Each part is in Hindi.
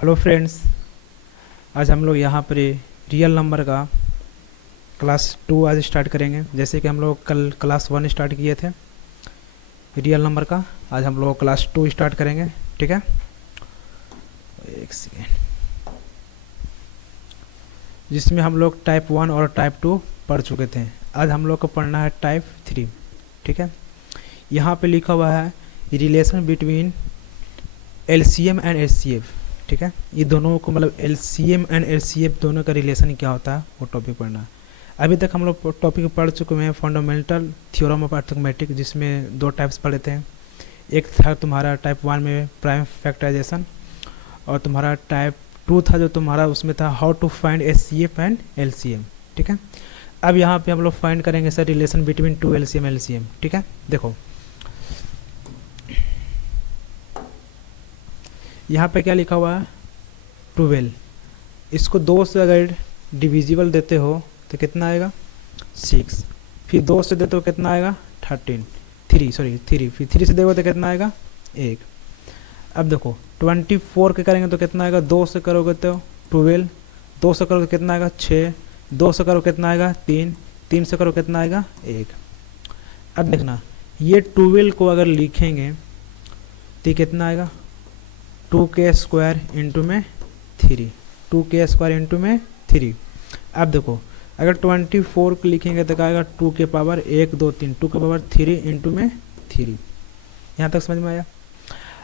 हेलो फ्रेंड्स, आज हम लोग यहाँ पर रियल नंबर का क्लास 2 आज स्टार्ट करेंगे। जैसे कि हम लोग कल क्लास 1 स्टार्ट किए थे रियल नंबर का, आज हम लोग क्लास 2 स्टार्ट करेंगे। ठीक है, एक सेकेंड। जिसमें हम लोग टाइप 1 और टाइप 2 पढ़ चुके थे। आज हम लोग को पढ़ना है टाइप 3। ठीक है, यहाँ पे लिखा हुआ है relation between LCM and HCF। ठीक है, ये दोनों को मतलब LCM एंड HCF दोनों का रिलेशन क्या होता है वो टॉपिक पढ़ना है। अभी तक हम लोग टॉपिक पढ़ चुके हैं फंडामेंटल थ्योरम ऑफ अर्थमेटिक, जिसमें दो टाइप्स पढ़े थे। एक था तुम्हारा टाइप 1 में प्राइम फैक्टराइजेशन, और तुम्हारा टाइप 2 था जो तुम्हारा उसमें था how to find HCF and LCM। ठीक है, अब यहाँ पे हम लोग फाइंड करेंगे sir relation between two LCM LCM। ठीक है, देखो यहाँ पे क्या लिखा हुआ है 12। इसको 2 से अगर डिविजिबल देते हो तो कितना आएगा 6, फिर 2 से देते हो कितना आएगा 13, 3 फिर 3 से देखो तो कितना आएगा 1। अब देखो 24 के करेंगे तो कितना आएगा, 2 से करोगे तो 12, 2 से करोगे कितना आएगा 6, 2 से करो कितना आएगा 3, 3 से करो कितना आएगा 1। अब देखना ये 12 को अगर लिखेंगे तो कितना आएगा 2k² इंटू में 3, 2k² इंटू में 3। अब देखो अगर 24 को लिखेंगे तो क्या आएगा 2 के पावर 1 2 3, 2 के पावर 3 इंटू में 3। यहाँ तक समझ में आया।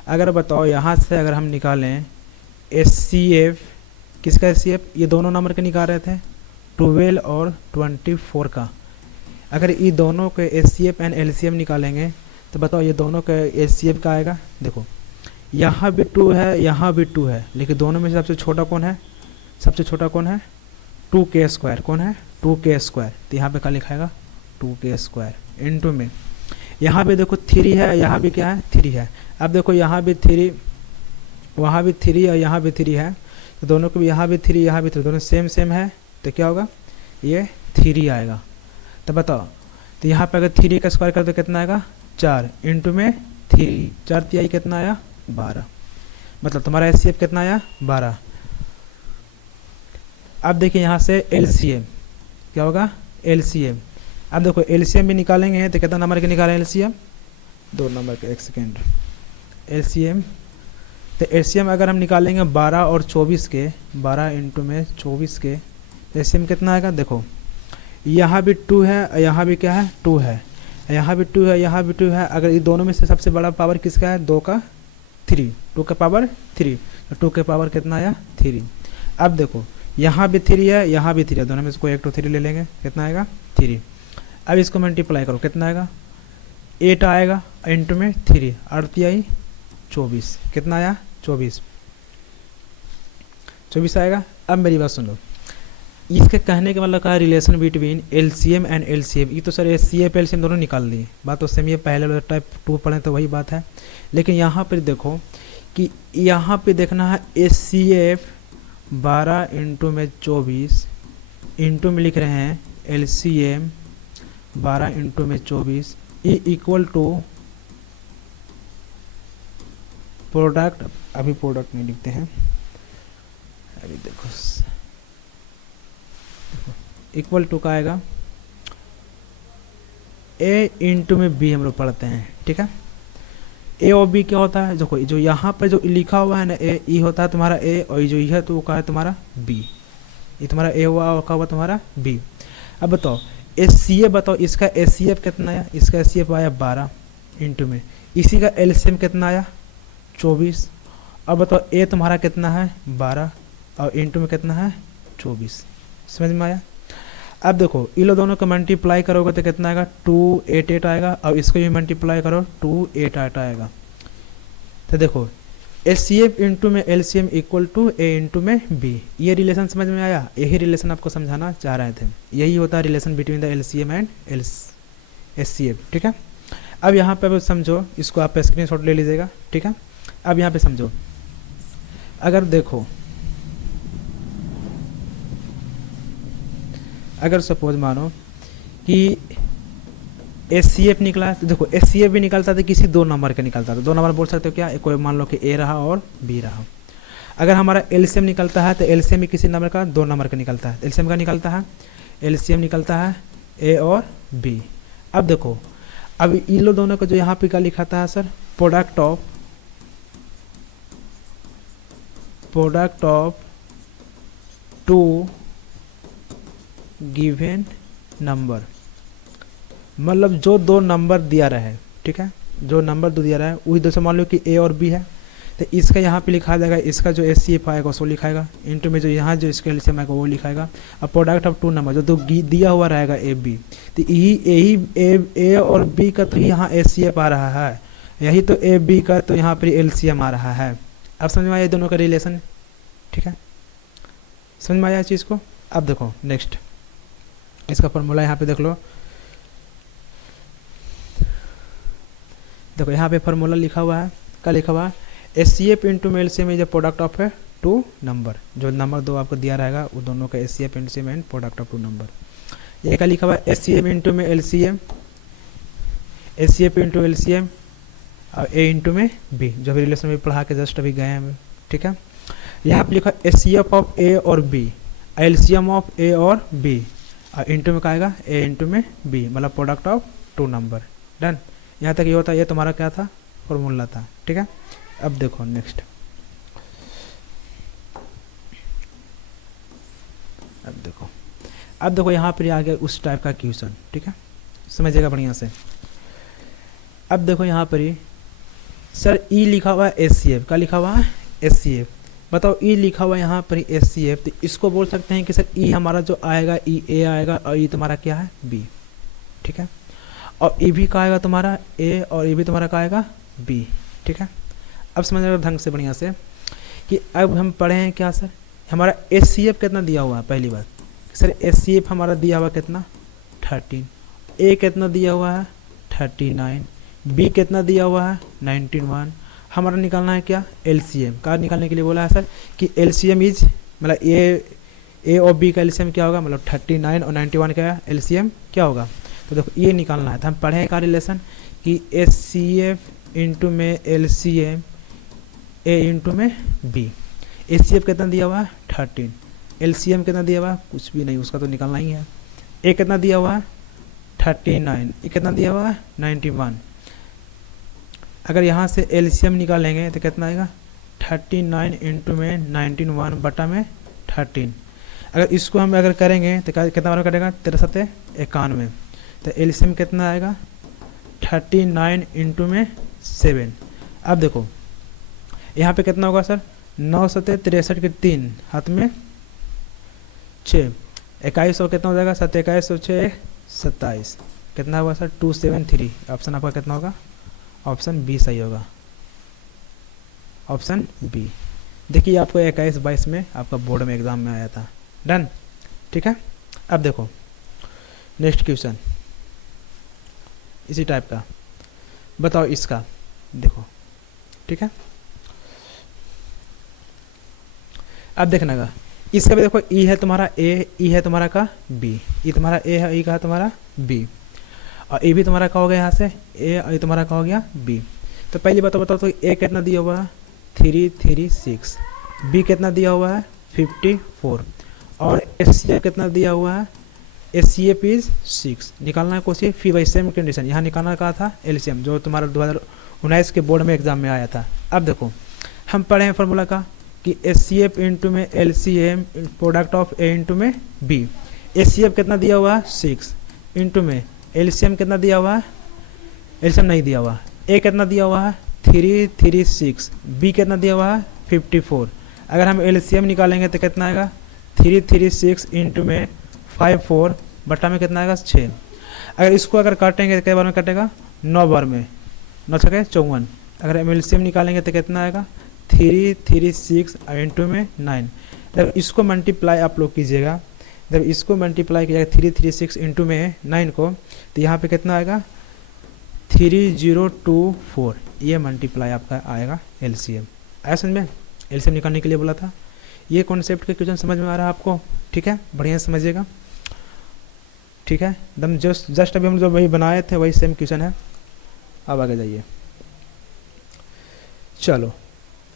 अगर बताओ यहाँ से अगर हम निकालें HCF, किसका HCF, ये दोनों नंबर के निकाल रहे थे 12 और 24 का। अगर ये दोनों के HCF एंड LCM निकालेंगे तो बताओ ये दोनों का HCF का आएगा। देखो यहाँ भी 2 है, यहाँ भी 2 है, लेकिन दोनों में से सबसे छोटा कौन है, सबसे छोटा कौन है 2k²। कौन है 2k²। तो यहाँ पे क्या लिखाएगा 2k² इंटू में यहाँ पे देखो 3 है, यहाँ भी क्या है 3 है। अब देखो यहाँ भी 3, वहाँ भी 3 और यहाँ भी 3 है, तो दोनों को भी यहाँ भी 3 यहाँ भी 3 दोनों सेम सेम है, तो क्या होगा ये 3 आएगा। तो बताओ तो यहाँ पे अगर 3 का स्क्वायर कर तो कितना आएगा 4 इंटू में 3, 4 तिहाई कितना आया 12, मतलब तुम्हारा HCF कितना आया 12। अब देखिए यहाँ से LCM क्या होगा LCM। अब देखो LCM भी निकालेंगे तो कितना नंबर के निकालें LCM, 2 नंबर के। एक सेकेंड, LCM तो LCM अगर हम निकालेंगे 12 और 24 के, 12 इंटू में 24 के, LCM कितना आएगा। देखो यहाँ भी 2 है, यहाँ भी क्या है 2 है, यहाँ भी 2 है, यहाँ भी 2 है। अगर ये दोनों में से सबसे बड़ा पावर किसका है 2 का 3, 2 का पावर 3, तो 2 के पावर कितना आया 3। अब देखो यहाँ भी 3 है, यहाँ भी 3 है, दोनों में से कोई एक तो 3 ले लेंगे, कितना आएगा 3। अब इसको मल्टीप्लाई करो कितना आएगा 8 आएगा इंटू में 3, 8 तिहाई 24, कितना आया 24 आएगा। अब मेरी बात सुनो, इसके कहने का मतलब क्या relation between LCM and LCM। ये तो सर HCF LCM दोनों निकाल दिए, बात तो सेम, ये पहले वाला टाइप 2 पढ़े तो वही बात है। लेकिन यहाँ पर देखो कि यहाँ पे देखना है HCF 12 इंटू में 24 इंटू में लिख रहे हैं LCM 12 इंटू में 24 ये इक्वल टू प्रोडक्ट। अभी प्रोडक्ट नहीं लिखते हैं, अभी देखो इक्वल टू का आएगा A इंटू में B हम लोग पढ़ते हैं। ठीक है, A और B क्या होता है, देखो जो यहाँ पर जो लिखा हुआ है ना A, ये होता है तुम्हारा A, और ये जो है तो वो क्या है तुम्हारा B, ये तुम्हारा A हुआ और क्या हुआ तुम्हारा B। अब बताओ HCF, बताओ इसका HCF कितना आया, इसका HCF आया 12 इंटू में, इसी का LCM कितना आया 24। अब बताओ A तुम्हारा कितना है 12 और इंटू में कितना है 24। समझ में आया। अब देखो इन दोनों को मल्टीप्लाई करोगे तो कितना आएगा 288 आएगा, और इसको भी मल्टीप्लाई करो 288 आएगा। तो देखो HCF इंटू में LCM equal to A into में B, ये रिलेशन समझ में आया। यही रिलेशन आपको समझाना चाह रहे थे, यही होता है relation between the LCM and HCF। ठीक है, अब यहाँ पे समझो, इसको आप स्क्रीनशॉट ले लीजिएगा। ठीक है, अब यहाँ पे समझो, अगर देखो अगर सपोज मानो कि HCF निकला, तो देखो HCF भी निकलता था किसी 2 नंबर का निकलता था। 2 नंबर बोल सकते हो क्या, कोई मान लो कि A रहा और B रहा। अगर हमारा एलसीएम निकलता है तो एलसीएम भी किसी नंबर का 2 नंबर का निकलता है। एलसीएम का निकलता है, एलसीएम निकलता है ए और बी। अब देखो, अब इन लोग दोनों को जो यहाँ पे क्या लिखाता है sir, product of two given number, मतलब जो 2 नंबर दिया रहे, ठीक है, जो नंबर दो दिया रहा है वही 2 से मान लो कि ए और बी है, तो इसका यहाँ पे लिखा जाएगा, इसका जो एचसीएफ आएगा उसको लिखाएगा, इनटू में जो यहाँ जो इसका एलसीएम आएगा वो लिखाएगा। अब प्रोडक्ट ऑफ 2 नंबर जो 2 दिया हुआ रहेगा ए बी, तो यही ए और बी का तो यहाँ एचसीएफ आ रहा है, यही तो ए बी का तो यहाँ पर एलसीएम आ रहा है। अब समझ में आया दोनों का रिलेशन, ठीक है, समझ में आया इस चीज़ को। अब देखो नेक्स्ट इसका फॉर्मूला यहाँ पे देख लो, देखो यहाँ पे फार्मूला लिखा हुआ है, क्या लिखा हुआ है, एचसीएफ इंटू में LCM is product of 2 number, जो नंबर 2 आपको दिया रहेगा वो दोनों का HCF LCM and product of 2 number. ये क्या लिखा हुआ है, एचसीएफ इंटू में एलसीएम, एचसीएफ इंटू एलसीएम और ए इंटू में बी, जो अभी रिलेशन में पढ़ा के जस्ट अभी गए हैं, ठीक है। यहाँ पे लिखा एचसीएफ ऑफ ए और बी, एलसीएम ऑफ ए और बी, और इंटू में क्या आएगा ए इंटू में बी, मतलब प्रोडक्ट ऑफ 2 नंबर। डन, यहाँ तक ये होता है, ये तुम्हारा क्या था, फॉर्मूला था, ठीक है। अब देखो नेक्स्ट, अब देखो यहाँ पर आ गया उस टाइप का क्वेश्चन, ठीक है, समझिएगा बढ़िया से। अब देखो यहाँ पर ही सर ई लिखा हुआ है एचसीएफ, क्या लिखा हुआ है एचसीएफ, बताओ ई लिखा हुआ है यहाँ पर एचसीएफ, तो इसको बोल सकते हैं कि सर ई हमारा जो आएगा ई ए आएगा और ई तुम्हारा क्या है बी, ठीक है, और ई भी का आएगा तुम्हारा ए और ई भी तुम्हारा का आएगा बी, ठीक है। अब समझ ढंग से बढ़िया से कि अब हम पढ़े हैं क्या सर, हमारा एचसीएफ कितना दिया हुआ है, पहली बात सर एचसीएफ हमारा दिया हुआ कितना 13, ए कितना दिया हुआ है 39, बी कितना दिया हुआ है 91, हमारा निकालना है क्या एलसीएम, का निकालने के लिए बोला है सर कि एलसीएम इज मतलब ए और बी का एलसीएम क्या होगा, मतलब 39 और 91 का एलसीएम क्या होगा, तो देखो ये निकालना है। तो हम पढ़े का रिलेशन कि एचसीएफ इंटू में एलसीएम ए इंटू में बी, एचसीएफ कितना दिया हुआ है 13, एलसीएम कितना दिया हुआ है कुछ भी नहीं, उसका तो निकालना ही है। ए कितना दिया हुआ है 39, ए कितना दिया हुआ है 91, अगर यहाँ से एलसीएम निकालेंगे तो कितना आएगा 39 इंटू में 91 बटा में 13, अगर इसको हम अगर करेंगे तो कितना बार करेगा 63 91, तो एलसीएम कितना आएगा 39 इंटू में 7। अब देखो यहाँ पे कितना होगा सर 9 सत्ते 63 के 3 हाथ में 6, 21 और कितना हो जाएगा 7 21 और 6 27, कितना होगा सर 273, ऑप्शन आपका कितना होगा ऑप्शन बी सही होगा, ऑप्शन बी। देखिए आपको 21 22 में आपका बोर्ड में एग्जाम में आया था। डन, ठीक है। अब देखो नेक्स्ट क्वेश्चन इसी टाइप का, बताओ इसका, देखो ठीक है। अब देखना का इसका भी देखो ई है तुम्हारा ए, ई है तुम्हारा का बी, ई तुम्हारा ए है, ई का है तुम्हारा बी, और ए भी तुम्हारा का हो गया यहाँ से ए और ये तुम्हारा का हो गया बी। तो पहली बात बताओ तो ए कितना दिया हुआ है 336, बी कितना दिया हुआ है 54, और एचसीएफ कितना दिया हुआ है एचसीएफ इज 6। निकालना है question fee by same condition, यहाँ निकालना का था एलसीएम जो तुम्हारा 2019 के बोर्ड में एग्जाम में आया था। अब देखो हम पढ़े हैं फॉर्मूला का कि एचसीएफ इंटू में LCM product of A into में बी, एचसीएफ कितना दिया हुआ है 6 इंटू में एलसीएम कितना दिया हुआ है, एलसीएम नहीं दिया हुआ है, ए कितना दिया हुआ है 336, बी कितना दिया हुआ है 54, अगर हम एलसीएम निकालेंगे तो कितना आएगा 336 इंटू में 54 बटा में कितना आएगा 6, अगर इसको अगर काटेंगे तो कितने बार में कटेगा 9 बार में, 9 छके 54, अगर हम एलसीएम निकालेंगे तो कितना आएगा 336 इंटू में 9, जब इसको मल्टीप्लाई आप लोग कीजिएगा, जब इसको मल्टीप्लाई किया 336 इंटू में 9 को, तो यहाँ पे कितना आएगा 3024, ये मल्टीप्लाई आपका आएगा एलसीएम। आया समझ में, एलसीएम निकालने के लिए बोला था। ये कॉन्सेप्ट के क्वेश्चन समझ में आ रहा है आपको, ठीक है, बढ़िया समझिएगा, ठीक है एकदम। जस्ट अभी हम जो वही बनाए थे वही सेम क्वेश्चन है। अब आगे जाइए, चलो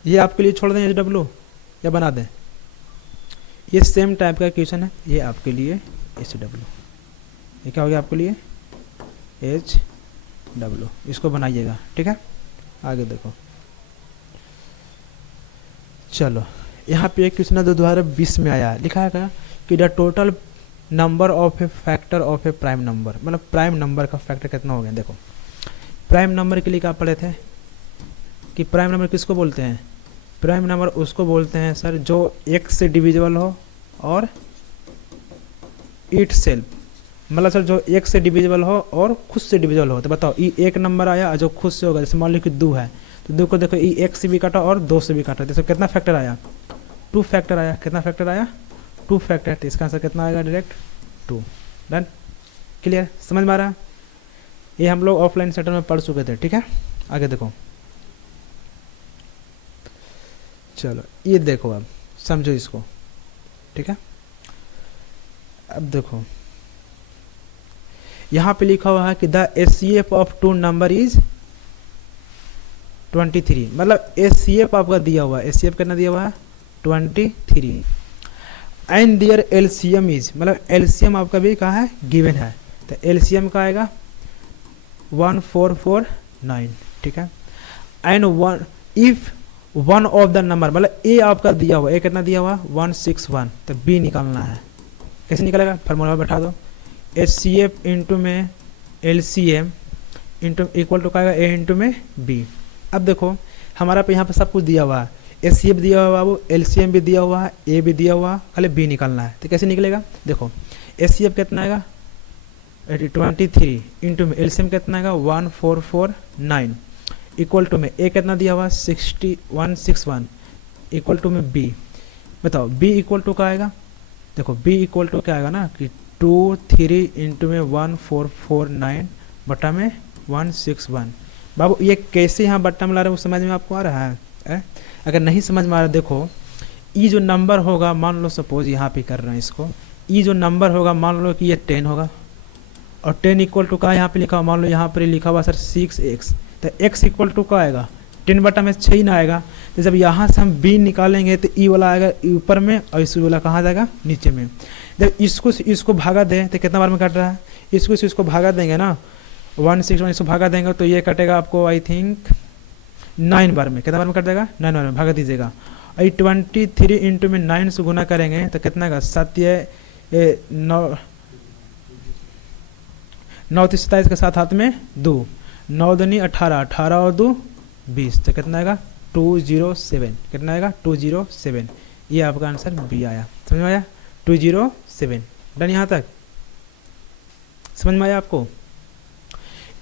ये आपके लिए छोड़ दें एच डब्ल्यू, या बना दें? ये सेम टाइप का क्वेश्चन है, ये आपके लिए HW, ये क्या हो गया आपके लिए HW, इसको बनाइएगा, ठीक है। आगे देखो, चलो यहाँ पे एक क्वेश्चन है 2020 में आया, लिखा है क्या कि the total number of A factor of A prime number, मतलब प्राइम नंबर का फैक्टर कितना हो गया। देखो प्राइम नंबर के लिए क्या पढ़े थे कि प्राइम नंबर किसको बोलते हैं? प्राइम नंबर उसको बोलते हैं सर जो एक से डिविजिबल हो और इट सेल्फ, मतलब सर जो एक से डिविजिबल हो और खुद से डिविजिबल हो। तो बताओ ई एक नंबर आया जो खुद से होगा, जैसे मान लो कि 2 है तो 2 को देखो ई 1 से भी काटा और 2 से भी काटा, तो कितना फैक्टर आया? 2 फैक्टर आया। कितना फैक्टर आया? 2 फैक्टर। तो इसका आंसर कितना आएगा? डायरेक्ट 2। डन, क्लियर, समझ में आ रहा? ये हम लोग ऑफलाइन सेंटर में पढ़ चुके थे, ठीक है। आगे देखो, चलो ये देखो अब समझो इसको, ठीक है। अब देखो यहाँ पे लिखा हुआ है कि the HCF of 2 number is 23, मतलब HCF आपका दिया हुआ है, HCF कितना दिया हुआ है? 23, एंड दियर LCM इज, मतलब LCM आपका भी कहा है गिवन है, तो LCM का आएगा 1449, ठीक है। And one if one of the number, मतलब ए आपका दिया हुआ, ए कितना दिया हुआ? 161, तो बी निकालना है। कैसे निकलेगा? फार्मूला में बैठा दो, HCF इंटू में LCM इंटू इक्वल टू का आएगा ए इंटू में बी। अब देखो हमारा पे यहाँ पे सब कुछ दिया हुआ है, HCF दिया हुआ है बाबू, LCM भी दिया हुआ है, ए भी दिया हुआ है, खाली बी निकालना है। तो कैसे निकलेगा? देखो HCF कितना आएगा? 23 इंटू में LCM कितना आएगा? 1449 इक्वल टू में ए कितना दिया हुआ? 161 इक्वल टू में बी। बताओ बी इक्वल टू का आएगा? देखो बी इक्वल टू क्या आएगा ना कि 23 इंटू में 1449 बटा में 161। बाबू ये कैसे यहाँ बट्टा में ला रहे हैं वो समझ में आपको आ रहा है? अगर नहीं समझ में आ रहा है, देखो ये जो नंबर होगा, मान लो सपोज यहाँ पे कर रहे हैं इसको, ये जो नंबर होगा मान लो कि ये 10 होगा और 10 इक्वल टू का यहाँ पे लिखा हुआ, मान लो यहाँ पर लिखा हुआ सर 6x, तो x इक्वल टू का आएगा 10 बटा में 6 ही ना आएगा। तो जब यहाँ से हम b निकालेंगे तो ई वाला आएगा ऊपर में और इस वाला कहाँ जाएगा? नीचे में। जब इसको भागा दें तो कितना बार में कट रहा है? इसको भागा देंगे ना, 161 इसको भागा देंगे तो ये कटेगा आपको आई थिंक 9 बार में। कितना बार में कट जाएगा? 9 बार में, भागा दीजिएगा। और 23 इंटू में 9 से गुना करेंगे तो कितना का? 9 27 के साथ हाथ में 2, 9 दूनी 18, 18 और 2 20, तो कितना आएगा? 207। कितना आएगा? 207। ये आपका आंसर बी आया। समझ में आया? 207। डन, यहाँ तक समझ में आया आपको?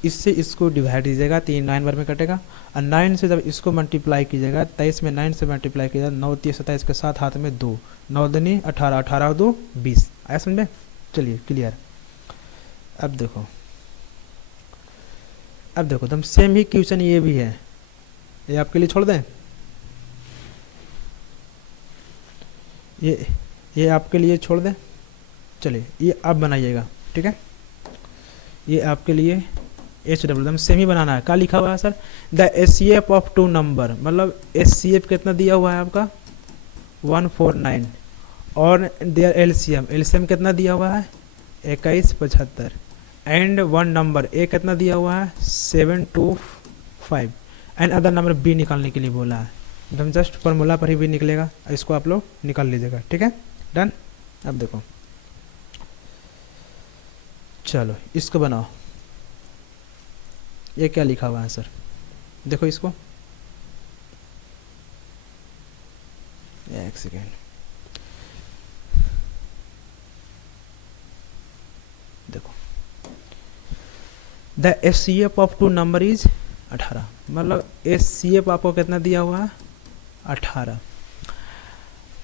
इससे इसको डिवाइड कीजिएगा, 3 9 बार में कटेगा और 9 से जब इसको मल्टीप्लाई कीजिएगा, 23 में 9 से मल्टीप्लाई कीजिएगा, 9 3 27 के साथ हाथ में 2, 9 दूनी 18, 18 और 2 20। आया समझ में? चलिए क्लियर। अब देखो एकदम सेम ही क्वेश्चन ये भी है, ये आपके लिए छोड़ दें, ये आपके लिए छोड़ दें। चलिए ये आप बनाइएगा, ठीक है। ये आपके लिए HW सेम ही बनाना है। क्या लिखा हुआ है sir? The HCF of 2 number, मतलब HCF कितना दिया हुआ है आपका? 149 और देयर LCM कितना दिया हुआ है? 2175 एंड 1 नंबर ए कितना दिया हुआ है? 725 एंड अदर नंबर बी निकालने के लिए बोला है। एकदम जस्ट फॉर्मूला पर ही भी निकलेगा, इसको आप लोग निकाल लीजिएगा, ठीक है। डन। अब देखो चलो इसको बनाओ। ये क्या लिखा हुआ है सर? देखो इसको, एक सेकेंड, देखो the HCF of 2 number is 18, मतलब HCF आपको कितना दिया हुआ है? 18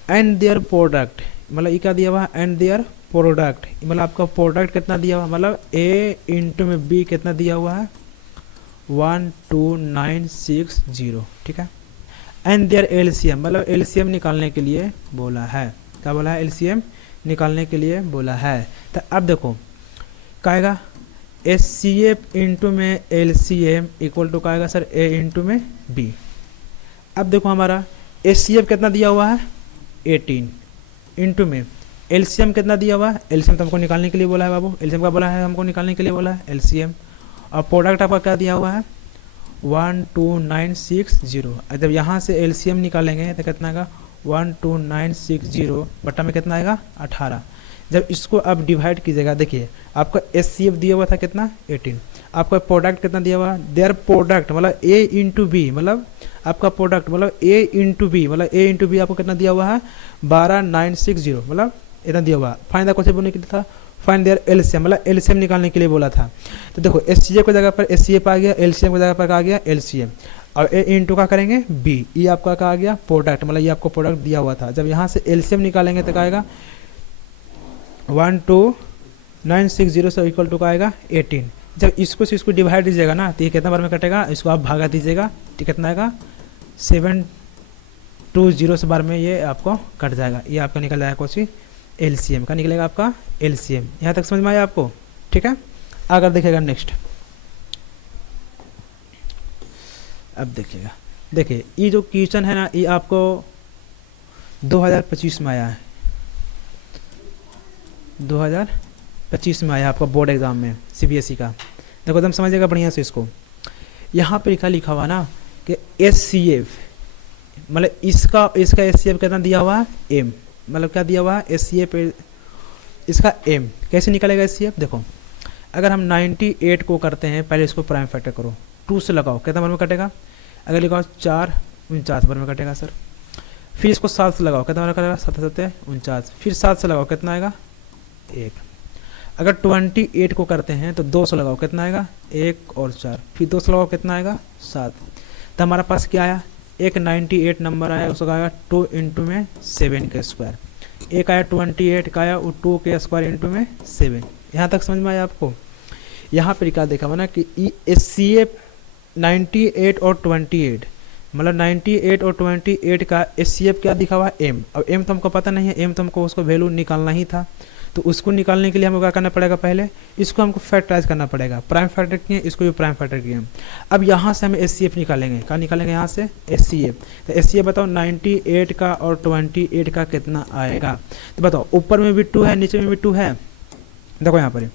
एंड देयर प्रोडक्ट, मतलब ये क्या दिया हुआ है? एंड देयर प्रोडक्ट, मतलब आपका प्रोडक्ट कितना दिया हुआ है? मतलब A इंटू में B कितना दिया हुआ है? 12960, ठीक है। एंड देयर LCM, मतलब LCM निकालने के लिए बोला है। क्या बोला है? LCM निकालने के लिए बोला है। तो अब देखो क्या आएगा? HCF इंटू में LCM इक्वल टू क्या आएगा सर? A इंटू में B। अब देखो हमारा HCF कितना दिया हुआ है? 18 इंटू में एलसीएम कितना दिया हुआ है, एलसीएम तो हमको निकालने के लिए बोला है बाबू, एलसीएम का बोला है हमको निकालने के लिए बोला है एलसीएम, और प्रोडक्ट आपका क्या दिया हुआ है 12960। जब यहाँ से एलसीएम निकालेंगे तो कितना आएगा 12960 बटा में कितना आएगा 18। जब इसको आप डिवाइड कीजिएगा, देखिए आपका एचसीएफ दिया हुआ था कितना 18, आपका प्रोडक्ट कितना दिया हुआ है, देयर प्रोडक्ट मतलब ए इंटू बी, मतलब आपका प्रोडक्ट मतलब ए इंटू बी, मतलब ए इंटू बी आपको कितना दिया हुआ है 12960, मतलब इतना दिया हुआ है। फाइंड द क्वेश्चन बोलने के लिए था, फाइंड देयर एलसीएम, मतलब एलसीएम निकालने के लिए बोला था। तो देखो एचसीएफ की जगह पर एचसीएफ आ गया, एलसीएम की जगह पर आ गया एलसीएम, और ए इंटू का करेंगे बी, ये आपका क्या आ गया प्रोडक्ट, मतलब ये आपको प्रोडक्ट दिया हुआ था। जब यहाँ से एलसीएम निकालेंगे तो क्या आएगा 12960 से इक्वल टू का आएगा 18। जब इसको से इसको डिवाइड दीजिएगा ना तो ये कितना बार में कटेगा, इसको आप भागा दीजिएगा तो कितना आएगा 720 से बार में ये आपको कट जाएगा, ये आपका निकल जाएगा कुछ एलसीएम का निकलेगा आपका एलसीएम। यहाँ तक समझ में आया आपको, ठीक है। अगर देखिएगा नेक्स्ट, अब देखिएगा, देखिए ये जो क्वेश्चन है ना ये आपको 2025 में आया है, 2025 में आया आपका बोर्ड एग्जाम में सीबीएसई का। देखो एकदम समझिएगा बढ़िया से इसको, यहाँ पे लिखा हुआ ना कि एचसीएफ मतलब इसका एचसीएफ कितना दिया हुआ है एम, मतलब क्या दिया हुआ है एचसीएफ इसका एम। कैसे निकलेगा एचसीएफ, देखो अगर हम 98 को करते हैं, पहले इसको प्राइम फैक्टर करो, 2 से लगाओ कितना बार में कटेगा, अगर लिखाओ 449 बार में कटेगा सर। फिर इसको 7 से लगाओ कितना बार में कटेगा 749, फिर 7 से लगाओ कितना आएगा 1। अगर 28 को करते हैं तो 2 से लगाओ कितना आएगा 1 और 4, फिर 2 से लगाओ कितना आएगा 7। तो हमारा पास क्या आया, एक 98 नंबर आया, उसका आएगा 2 इंटू में 7 के स्क्वायर, एक आया 28 का आया वो 2 के स्क्वायर इंटू में 7। यहाँ तक समझ में आया आपको। यहाँ पर क्या देखा हुआ ना कि एचसीएफ 98 और 28, मतलब 98 और 28 का एचसीएफ क्या दिखा हुआ है एम। अब एम तो हमको पता नहीं है, एम तो हमको उसको वैल्यू निकालना ही था, तो उसको निकालने के लिए हमको क्या करना पड़ेगा, पहले इसको हमको फैक्टराइज करना पड़ेगा, प्राइम फैक्टर किए इसको भी प्राइम फैक्टर किए। अब यहाँ से हम एचसीएफ निकालेंगे, क्या निकालेंगे यहाँ से एचसीएफ। तो एचसीएफ बताओ 98 का और 28 का कितना आएगा, तो बताओ ऊपर में भी 2 है नीचे में भी 2 है। देखो यहाँ पर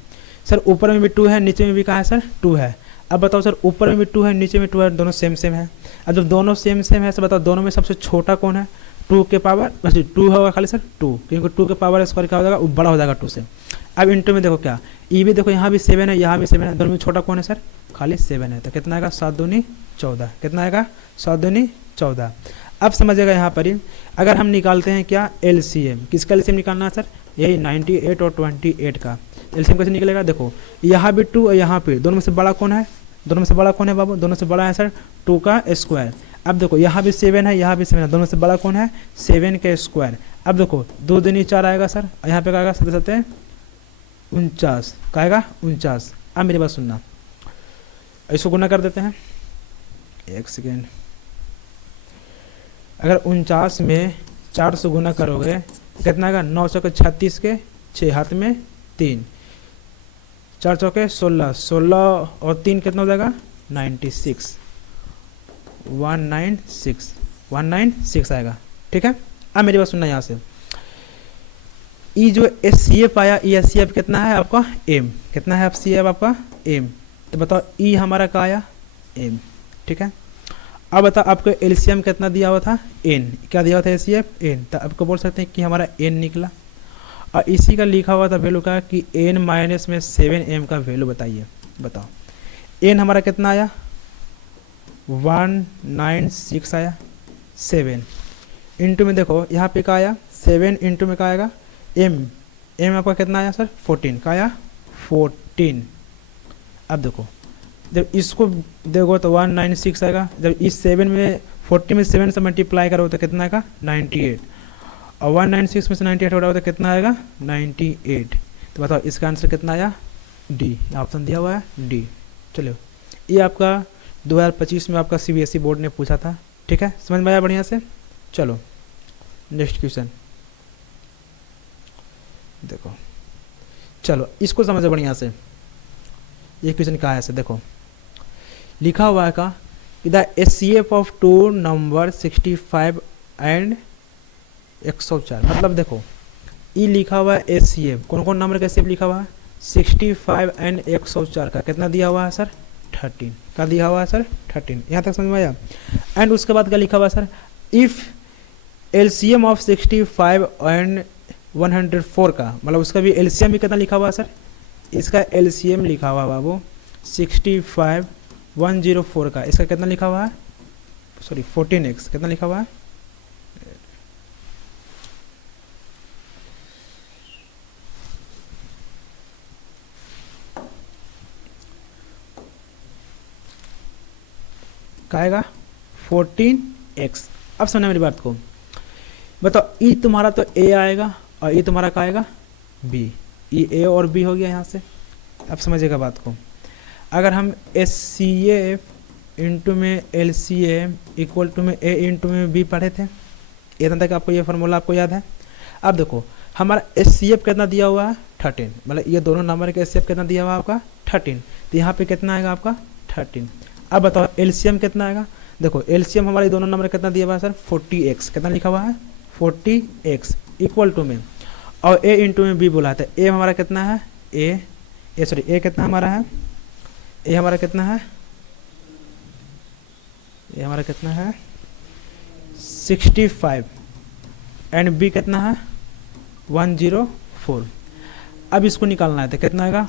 सर ऊपर में भी 2 है नीचे में भी कहाँ है सर 2 है। अब बताओ सर ऊपर में भी 2 है नीचे में 2 है, दोनों सेम सेम है। अब जब दोनों सेम सेम है सर बताओ दोनों में सबसे छोटा कौन है, 2 के पावर वैसे 2 होगा खाली सर 2, क्योंकि 2 के पावर स्क्वायर क्या हो जाएगा वो बड़ा हो जाएगा 2 से। अब इंटू में देखो क्या ये भी देखो यहाँ भी 7 है यहाँ भी 7 है, दोनों में छोटा कौन है सर खाली 7 है। तो कितना आएगा 7 दूनी 14, कितना आएगा 7 दूनी 14। अब समझिएगा यहाँ पर ही अगर हम निकालते हैं क्या एलसीएम, किसका एलसीएम निकालना है सर यही 98 और 28 का एलसीएम कैसे निकलेगा। देखो यहाँ भी 2 और यहाँ पे दोनों में से बड़ा कौन है, दोनों में से बड़ा कौन है बाबू, दोनों से बड़ा है सर 2 का स्क्वायर। अब देखो यहाँ भी 7 है यहाँ भी 7 है, दोनों से बड़ा कौन है 7 के स्क्वायर। अब देखो 2 दूनी 4 आएगा सर, यहाँ पे क्या आएगा 7 7 49 का आएगा 49। अब मेरी बात सुनना, इसको गुना कर देते हैं, एक सेकेंड। अगर 49 में 4 से गुना करोगे कितना आएगा 9 चौके 36 के 6 हाथ में 3, 4 चौके 16, 16 और 3 कितना हो जाएगा 96, 196 आएगा, ठीक है। अब मेरी बात सुनना यहाँ से, ये जो एचसीएफ आया ये एचसीएफ कितना है आपका एम, कितना है एचसीएफ आपका एम। तो बताओ ई हमारा क्या आया एम, ठीक है। अब बताओ आपको एलसीएम कितना दिया हुआ था एन, क्या दिया हुआ था एचसीएफ एन। तो आपको बोल सकते हैं कि हमारा एन निकला, और इसी का लिखा हुआ था वैल्यू का कि एन माइनस में 7m का वैल्यू बताइए। बताओ एन हमारा कितना आया 196 आया, 7 इंटू में देखो यहाँ पे क्या आया 7 इंटू में क्या आएगा एम, एम आपका कितना आया सर 14 का आया 14। अब देखो जब इसको देखो तो 196 आएगा, जब इस 7 में 40 में 7 से मल्टीप्लाई करो तो कितना आएगा 98, और 196 में से 98 हटाओ तो कितना आएगा 98। तो बताओ इसका आंसर कितना आया डी, ऑप्शन दिया हुआ है डी। चलो ये आपका 2025 में आपका सीबीएसई बोर्ड ने पूछा था, ठीक है, समझ में आया बढ़िया से। चलो नेक्स्ट क्वेश्चन देखो, चलो इसको समझो बढ़िया से। ये क्वेश्चन कहाँ है से देखो लिखा हुआ है का the HCF of 2 number 65 and 104 मतलब देखो ई लिखा हुआ है एचसीएफ, कौन कौन नंबर का एचसीएफ लिखा हुआ है 65 एंड 104 का कितना दिया हुआ है सर 13 का दिया हुआ है सर 13। यहाँ तक समझ में आया। एंड उसके बाद क्या लिखा हुआ है sir if LCM of 65 and 104 का मतलब उसका भी एलसीएम भी कितना लिखा हुआ है सर, इसका एलसीएम लिखा हुआ है बाबू 65 104 का, इसका कितना लिखा हुआ है सॉरी 14x कितना लिखा हुआ है क्या आएगा 14x। अब समझना मेरी बात को, बताओ ई तुम्हारा तो ए आएगा और ई तुम्हारा क्या आएगा बी, ई ए और बी हो गया यहाँ से। अब समझिएगा बात को, अगर हम एस सी एफ इंटू में L C M equal to में ए इंटू में बी पढ़े थे, इतना तक आपको ये फार्मूला आपको याद है। अब देखो हमारा एस सी एफ कितना दिया हुआ है 13, मतलब ये दोनों नंबर का एस सी एफ कितना दिया हुआ है आपका 13, तो यहाँ पे कितना आएगा आपका 13। अब बताओ एलसीएम कितना आएगा, देखो एलसीएम हमारे दोनों नंबर कितना दिया हुआ है सर 40x, कितना लिखा हुआ है 40x इक्वल टू में और ए इंटू में बी बोला था, ए हमारा कितना है ए सॉरी ए कितना हमारा है, ए हमारा कितना है, ए हमारा कितना है 65 एंड बी कितना है 104। अब इसको निकालना है तो कितना आएगा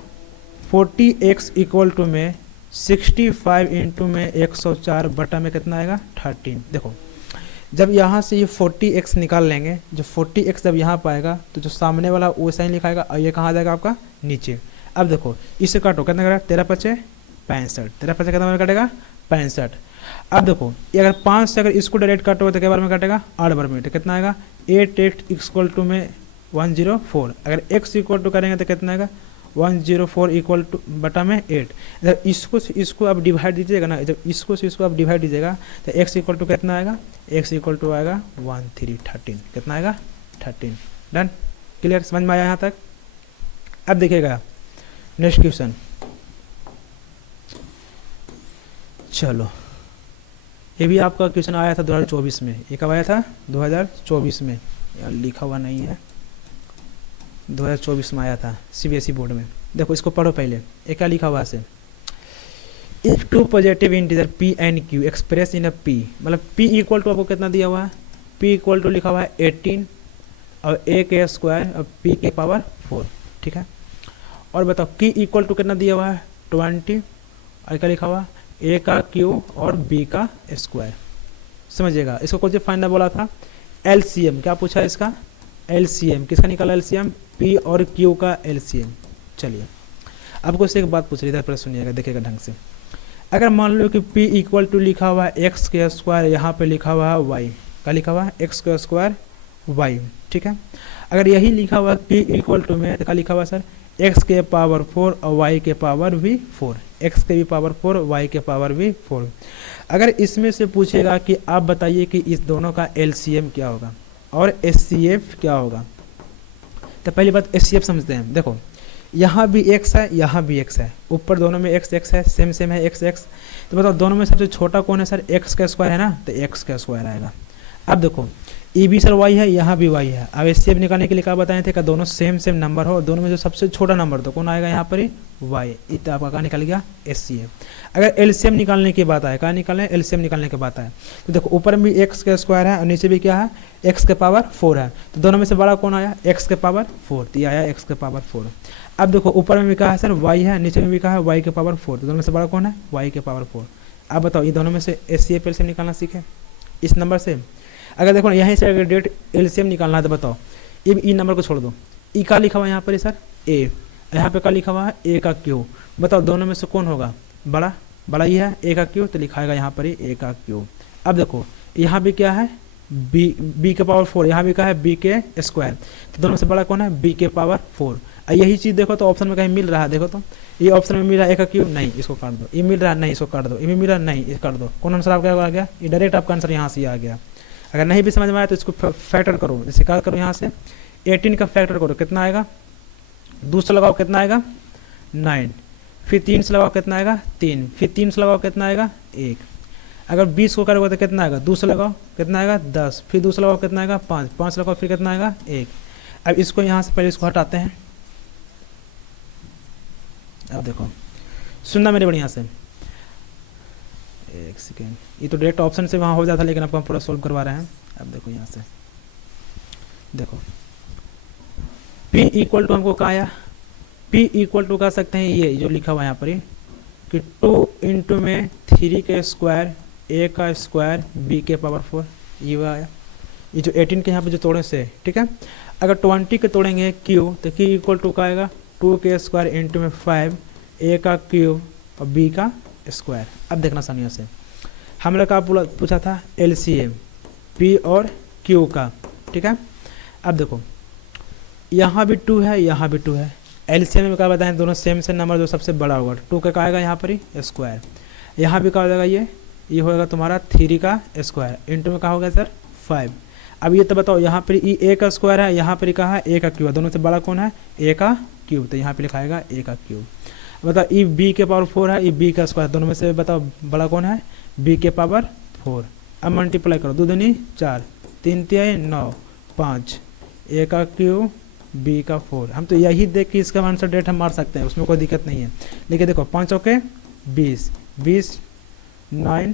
40x इक्वल टू में 65 इंटू में 104 बटा में कितना आएगा 13। देखो जब यहाँ से ये 40x निकाल लेंगे, जो 40x जब यहाँ पाएगा तो जो सामने वाला वैसा ही लिखाएगा और ये कहाँ जाएगा आपका नीचे। अब देखो इसे काटो कितना करेगा 13 पचे 65, 13 पचे कितना बार कटेगा 65। अब देखो ये अगर 5 से अगर इसको डायरेक्ट काटो तो क्या बार में कटेगा 8 बार में, तो कितना आएगा 8x इक्वल टू में 104, अगर x इक्वल टू करेंगे तो कितना आएगा 104 इक्वल टू बटा में 8। जब इसको से इसको आप डिवाइड दीजिएगा ना, जब इसको से इसको आप डिवाइड दीजिएगा तो x इक्वल टू कितना आएगा, x इक्वल टू आएगा 13, कितना आएगा 13। डन, क्लियर, समझ में आया यहाँ तक। अब देखिएगा नेक्स्ट क्वेश्चन, चलो ये भी आपका क्वेश्चन आया था 2024 में, ये कब आया था 2024 में, यार लिखा हुआ नहीं है, 2024 में आया था सीबीएसई बोर्ड में। देखो इसको पढ़ो पहले, ये क्या लिखा हुआ है, if two positive integer p and q express in a p, मतलब p इक्वल टू आपको कितना दिया हुआ है, p इक्वल टू लिखा हुआ है 18 और a के स्क्वायर और p के पावर 4, ठीक है। और बताओ q इक्वल टू कितना दिया हुआ है 20 और क्या लिखा हुआ a का q और b का स्क्वायर। समझिएगा इसको कुछ फाइंड बोला था LCM, क्या पूछा इसका LCM, किसका निकाला LCM P और Q का LCM। चलिए आपको इससे एक बात पूछ रही थी, पर सुनिएगा देखिएगा ढंग से। अगर मान लो कि P इक्वल टू लिखा हुआ है x के स्क्वायर, यहाँ पे लिखा हुआ है y, क्या लिखा हुआ है x के स्क्वायर y, ठीक है। अगर यही लिखा हुआ P इक्वल टू में तो क्या लिखा हुआ सर x के पावर 4 और y के पावर भी 4, x के भी पावर 4 y के पावर भी 4। अगर इसमें से पूछेगा कि आप बताइए कि इस दोनों का LCM क्या होगा और SCF क्या होगा, तो पहली बात SCF समझते हैं। देखो यहाँ भी x है, यहाँ भी x है, ऊपर दोनों में x है, सेम है x। तो बताओ दोनों में सबसे छोटा कौन है सर, x का स्क्वायर है ना, तो x का स्क्वायर आएगा। अब देखो ये भी सर y है, यहाँ भी y है। अब SCF निकालने के लिए क्या बताए थे कि दोनों सेम नंबर हो, दोनों में जो सबसे छोटा नंबर तो कौन आएगा यहाँ पर ही y, इतना आपका क्या निकल गया SCF। अगर LCM निकालने की बात आए, क्या निकालें LCM निकालने की बात आए, तो देखो ऊपर में भी x का स्क्वायर है और नीचे भी क्या है x के पावर 4 है, तो दोनों में से बड़ा कौन आया x के पावर 4, तो ये आया x के पावर 4। अब देखो ऊपर में भी कहा है सर y है, नीचे में भी कहा है y के पावर 4, तो दोनों में से बड़ा कौन है y के पावर 4। अब बताओ ये दोनों में से SCF LCM निकालना सीखे इस नंबर से। अगर देखो यहीं से अगर डेट LCM निकालना है तो बताओ ई नंबर को छोड़ दो, ई का लिखा हुआ है यहाँ पर सर a, यहाँ पे क्या लिखा हुआ है a का q, बताओ दोनों में से कौन होगा बड़ा, बड़ा ही है a का q, तो लिखाएगा यहाँ पर ही a का q। अब देखो यहाँ भी क्या है b के पावर 4, यहाँ भी क्या है b के स्क्वायर, तो दोनों से बड़ा कौन है b के पावर 4। यही चीज़ देखो तो ऑप्शन में कहीं मिल रहा है, देखो तो ये ऑप्शन में मिल रहा है a का q, नहीं इसको काट दो, ये मिल रहा है नहीं इसको काट दो, ये मिल रहा है नहीं इसको काट दो, कौन आंसर आपका आ गया, ये डायरेक्ट आपका आंसर यहाँ से आ गया। अगर नहीं भी समझ में आया तो इसको फैक्टर करो, जैसे क्या करो यहाँ से 18 का फैक्टर करो, कितना आएगा 2 से लगाओ कितना आएगा 9, फिर 3 से लगाओ कितना आएगा 3, फिर 3 से लगाओ कितना आएगा 1। अगर 20 को करोगे तो कितना आएगा, 2 से लगाओ कितना आएगा 10, फिर 2 से लगाओ कितना आएगा 5, 5 लगाओ फिर कितना आएगा 1। अब इसको यहाँ से पहले इसको हटाते हैं। अब देखो सुनना मेरे बढ़िया से, एक सेकेंड, ये तो डायरेक्ट ऑप्शन से वहाँ हो जाता लेकिन आपको हम पूरा सोल्व करवा रहे हैं। अब देखो यहाँ से देखो P इक्वल टू हमको कहा आया, P इक्वल टू कह सकते हैं ये जो लिखा हुआ है यहाँ पर कि 2 इंटू में 3 के स्क्वायर A का स्क्वायर B के पावर 4, ये आया। ये जो 18 के यहाँ पे जो तोड़े से, ठीक है। अगर 20 के तोड़ेंगे Q तो Q इक्वल टू का आएगा 2 के स्क्वायर इंटू में 5 A का क्यूब और B का स्क्वायर। अब देखना सानिया से हमने कहा पूछा था LCM P और Q का, ठीक है। अब देखो यहाँ भी 2 है यहाँ भी 2 है, LCM में क्या बताएं दोनों सेम से नंबर जो सबसे बड़ा होगा 2 का आएगा यहाँ पर ही स्क्वायर, यहाँ भी क्या हो जाएगा ये होगा तुम्हारा 3 का स्क्वायर इंटू में कहा होगा सर 5। अब ये तो बताओ यहाँ पर ई A का स्क्वायर है, यहाँ पर कहा है A का क्यूब है, दोनों से बड़ा कौन है A का क्यूब, तो यहाँ पे लिखा आएगा A का क्यूब। बताओ ई B के पावर 4 है, ई B का स्क्वायर, दोनों में से बताओ बड़ा कौन है B के पावर 4। अब मल्टीप्लाई करो 2 दूनी 4, 3 तिहाई 9, 5 A का क्यूब B का 4। हम तो यही देख के इसका आंसर डेट हम मार सकते हैं, उसमें कोई दिक्कत नहीं है। लेकिन देखो 5 ओके 20, 20 9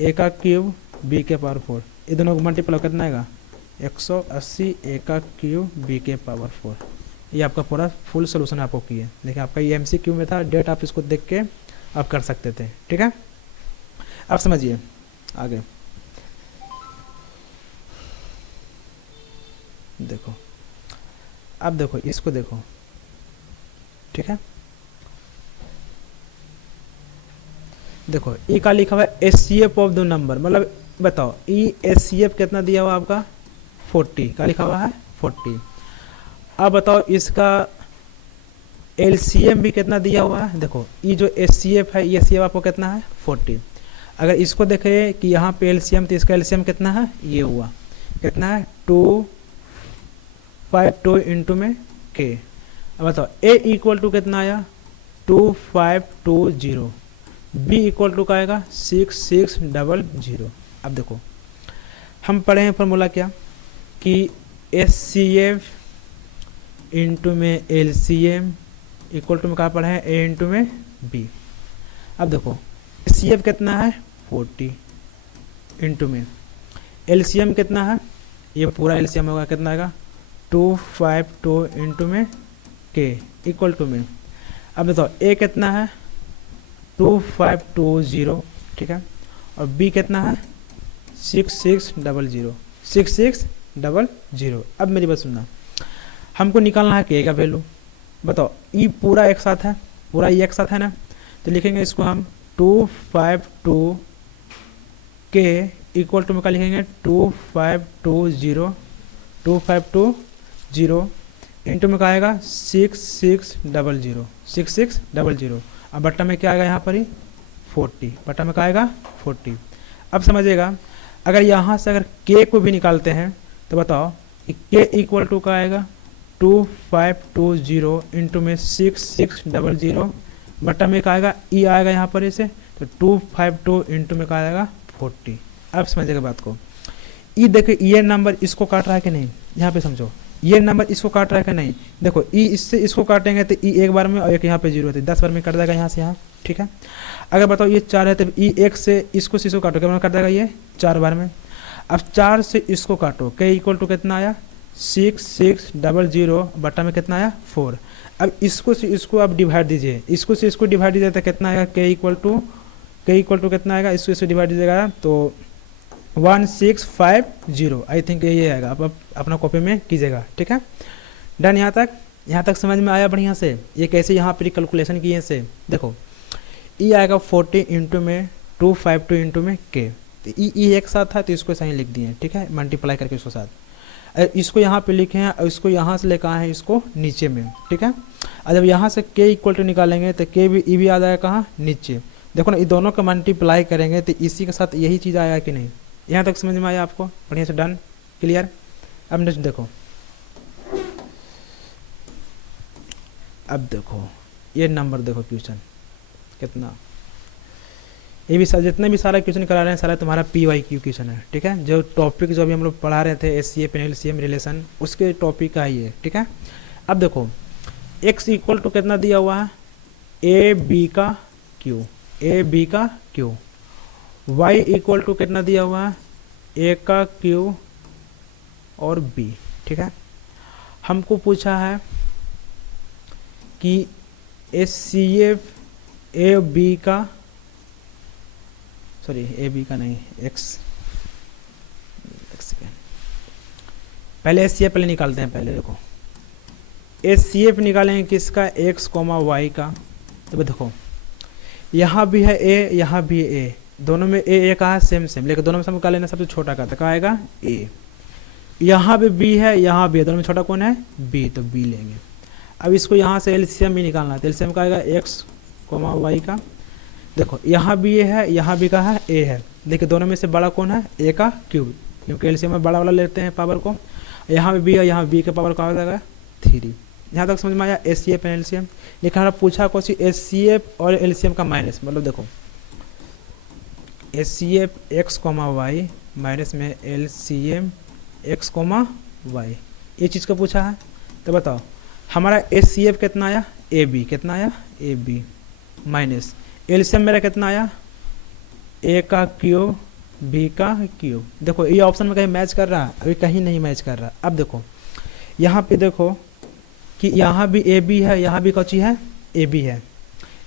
A का क्यूब B के पावर 4, ये दोनों को मल्टीप्लाई कितना आएगा 180 A का क्यूब B के पावर 4। ये आपका पूरा फुल सोल्यूशन आपको किए। देखिए आपका ये MCQ में था, डेट आप इसको देख के आप कर सकते थे, ठीक है। अब समझिए आगे देखो, अब देखो इसको देखो, ठीक है। देखो ई का लिखा हुआ है HCF ऑफ द नंबर, मतलब बताओ ई HCF कितना दिया हुआ आपका 40 का लिखा हुआ है 40। अब बताओ इसका LCM भी कितना दिया हुआ है, देखो ये जो HCF है ये HCF आपको कितना है 40। अगर इसको देखें कि यहाँ पे LCM तो इसका LCM कितना है, ये हुआ कितना है 252 इंटू में K। अब बताओ A इक्वल टू कितना आया 2520, B इक्वल टू का आएगा 6600। अब देखो हम पढ़े हैं फॉर्मूला क्या कि HCF इंटू में LCM इक्वल टू में कहा पढ़े हैं A इंटू में B। अब देखो HCF कितना है 40 इंटू में LCM कितना है, ये पूरा LCM होगा कितना आएगा 252 इंटू में K इक्वल टू में। अब बताओ A कितना है 2520, ठीक है, और B कितना है 6600। अब मेरी बात सुनना, हमको निकालना है K का वैल्यू। बताओ ये पूरा एक साथ है, पूरा ये एक साथ है ना, तो लिखेंगे इसको हम 252 K इक्वल टू में क्या लिखेंगे 2520 इंटू में क्या आएगा 6600। अब बट्टा में क्या आएगा यहाँ पर ही 40, बट्टा में क्या आएगा 40। अब समझिएगा अगर यहाँ से अगर K को भी निकालते हैं तो बताओ K इक्वल टू का आएगा 2520 इंटू में 6600 बट्टा में क्या आएगा ई आएगा यहाँ पर इसे, तो 252 इंटू में क्या आएगा 40। अब समझिएगा बात को, ई देखिए ये नंबर इसको काट रहा है कि नहीं, यहाँ पे समझो ये नंबर इसको काट रहा है कि नहीं। देखो ई इससे इसको काटेंगे तो ई एक बार में और एक यहाँ पे 0 है, 10 बार में कट जाएगा यहाँ से यहाँ, ठीक है। अगर बताओ ये 4 है तो ई एक से इसको से इसको काटो क्या कट जाएगा ये 4 बार में। अब 4 से इसको काटो K इक्वल टू कितना आया 6600 बट्टा में कितना आया 4। अब इसको से इसको आप डिवाइड दीजिए, इसको से इसको डिवाइड दीजिए तो कितना आएगा K इक्वल टू कितना आएगा, इसको इससे डिवाइड दीजिएगा तो 1650। आई थिंक ये आएगा, आप अपना कॉपी में कीजिएगा, ठीक है। डन, यहाँ तक समझ में आया बढ़िया से। ये कैसे यहाँ पर कैलकुलेशन किए से देखो, ई आएगा 40 इंटू में 252 इंटू में K, तो ई एक साथ था तो इसको सही लिख दिए, ठीक है, मल्टीप्लाई करके इसको साथ। इसको यहाँ पे लिखे हैं और इसको यहाँ से लेकर आए हैं इसको नीचे में, ठीक है। और जब यहाँ से K इक्वल टू निकालेंगे तो K भी ई भी आ जाएगा कहाँ नीचे। देखो ना, ये दोनों का मल्टीप्लाई करेंगे तो इसी के साथ यही चीज़ आया कि नहीं। यहाँ तक समझ में आया आपको बढ़िया से, डन क्लियर। अब नेक्स्ट देखो, अब देखो ये नंबर देखो क्वेश्चन कितना, ये भी जितने भी सारा क्वेश्चन करा रहे हैं सारा तुम्हारा PYQ क्वेश्चन है, ठीक है। जो टॉपिक जो अभी हम लोग पढ़ा रहे थे SCF LCM रिलेशन, उसके टॉपिक का ही है, ठीक है। अब देखो x इक्वल टू कितना दिया हुआ है, AB का Q, y इक्वल टू कितना दिया हुआ है, A का Q और B, ठीक है। हमको पूछा है कि SCF AB का, सॉरी AB का नहीं, x सेकेंड, पहले SCF पहले निकालते हैं। पहले देखो SCF निकालेंगे किसका, x, y का। तो देखो यहाँ भी है A, यहाँ भी है A, दोनों में A कहा है सेम, लेकिन दोनों में हम निकालेंगे सबसे छोटा का, तो कहा आएगा A। यहाँ भी B है, यहाँ भी है, दोनों में छोटा कौन है, B, तो B लेंगे। अब इसको यहाँ से LCM भी निकालना है, तो LCM का आएगा x, y का। देखो यहाँ भी A है, यहाँ भी कहा है A है, देखिए दोनों में से बड़ा कौन है, A का क्यूब, क्योंकि LCM में बड़ा वाला लेते हैं पावर को। यहाँ भी B है, यहाँ B का पावर का हो जाएगा 3। यहाँ तक समझ में आया SCF एंड LCM। लेकिन हमारा पूछा कौन सी, SCF और LCM का माइनस, मतलब देखो SCF x, y माइनस में LCM x, y, ये चीज़ का पूछा है। तो बताओ हमारा SCF कितना आया, AB, कितना आया AB, माइनस LCM मेरा कितना आया, A का क्यूब, B का क्यूब। देखो ये ऑप्शन में कहीं मैच कर रहा है, अभी कहीं नहीं मैच कर रहा। अब देखो यहाँ पे देखो कि यहाँ भी AB है, यहाँ भी कौची है, AB है,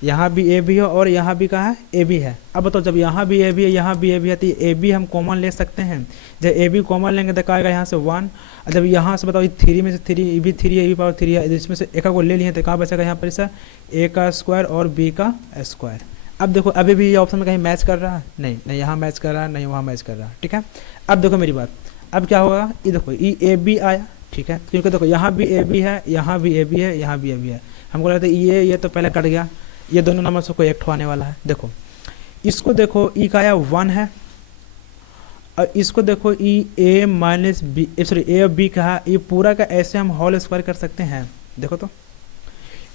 यहाँ भी AB है और यहाँ भी कहाँ है, AB है। अब बताओ जब यहाँ भी AB है, यहाँ भी AB है, तो AB हम कॉमन ले सकते हैं। जब AB कॉमन लेंगे तो आएगा यहाँ से 1, और जब यहाँ से बताओ 3 में से 3, ये भी 3 है, ये भी पावर 3 है, इसमें से एक को ले लिए तो कहाँ बचेगा यहाँ पर सर, A का स्क्वायर और B का स्क्वायर। अब देखो अभी भी ये ऑप्शन में कहीं मैच कर रहा है, नहीं यहाँ मैच कर रहा है, नहीं वहाँ मैच कर रहा है, ठीक है। अब देखो मेरी बात, अब क्या होगा, ये देखो ये AB आया, ठीक है, क्योंकि देखो यहाँ भी AB है, यहाँ भी AB है, यहाँ भी AB है। हमको लगता है ये तो पहले कट गया, ये दोनों नंबर से कोई एक आने वाला है। देखो इसको देखो ई का आया 1 है, और इसको देखो ई A minus B, sorry A और B का, ये पूरा का ऐसे हम होल स्क्वायर कर सकते हैं। देखो तो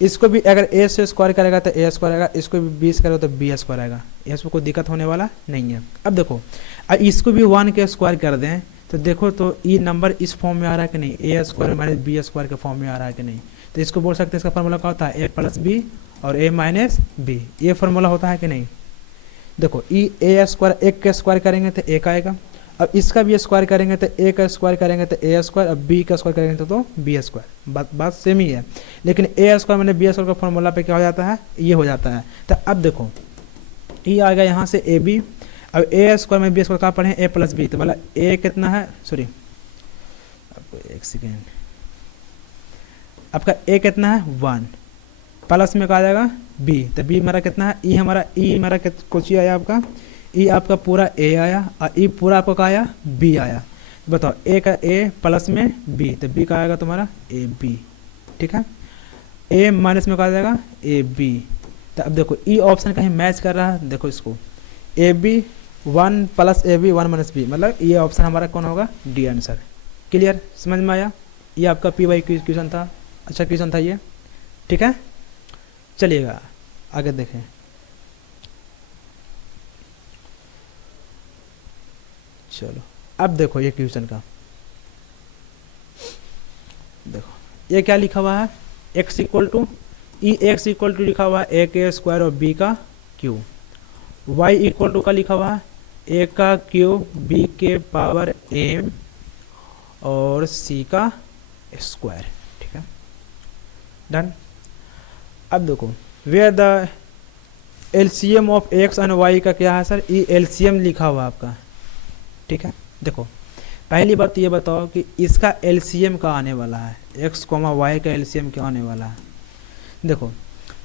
इसको भी अगर A से स्क्वायर करेगा तो A स्क्वायर आएगा, इसको भी B से करेगा तो B स्क्वायर आएगा, इसमें कोई दिक्कत होने वाला नहीं है। अब देखो इसको भी 1 के स्क्वायर कर दें तो देखो तो ये नंबर इस फॉर्म में आ रहा है कि नहीं, A square minus B square के फॉर्म में आ रहा है कि नहीं। तो इसको बोल सकते हैं, इसका फॉर्मूला क्या होता है, A प्लस B और A माइनस B, ये फार्मूला होता है कि नहीं। देखो ई A स्क्वायर, एक का स्क्वायर करेंगे तो A का आएगा, अब इसका भी स्क्वायर करेंगे तो A का स्क्वायर करेंगे तो A स्क्वायर, अब B का स्क्वायर करेंगे तो B स्क्वायर। बात सेम ही है, लेकिन A स्क्वायर मैंने B स्क्वायर का फॉर्मूला पे क्या हो जाता है, ये हो जाता है। तो अब देखो ये आ गया यहाँ से AB, अब A स्क्वायर में B स्क्वायर कहाँ पढ़े, A प्लस B, तो मतलब A कितना है, सॉरी आपको एक सेकेंड, आपका A कितना है 1, प्लस में कहा जाएगा B, तो B हमारा कितना है, E हमारा कुछ आया आपका, E आपका पूरा A आया और E पूरा आपका कहा आया B आया। बताओ A का A प्लस में B, तो B का आएगा तुम्हारा AB, ठीक है। A माइनस में कहा जाएगा AB। तो अब देखो E ऑप्शन कहीं मैच कर रहा है, देखो इसको AB 1 plus AB 1 minus B, मतलब ये ऑप्शन हमारा कौन होगा, D आंसर। क्लियर, समझ में आया। ये आपका PYQ क्वेश्चन था, अच्छा क्वेश्चन था ये, ठीक है। चलिएगा आगे देखें। चलो अब देखो ये क्वेश्चन का, देखो ये क्या लिखा हुआ है, x equal to x equal to लिखा हुआ है A के स्क्वायर और B का क्यूब, y इक्वल टू का लिखा हुआ है A का क्यूब B के पावर m और C का स्क्वायर, ठीक है, डन। अब देखो where the LCM of x and y का क्या है सर, ये LCM लिखा हुआ आपका, ठीक है। देखो पहली बात ये बताओ कि इसका LCM का आने वाला है, x, y का LCM क्या आने वाला है। देखो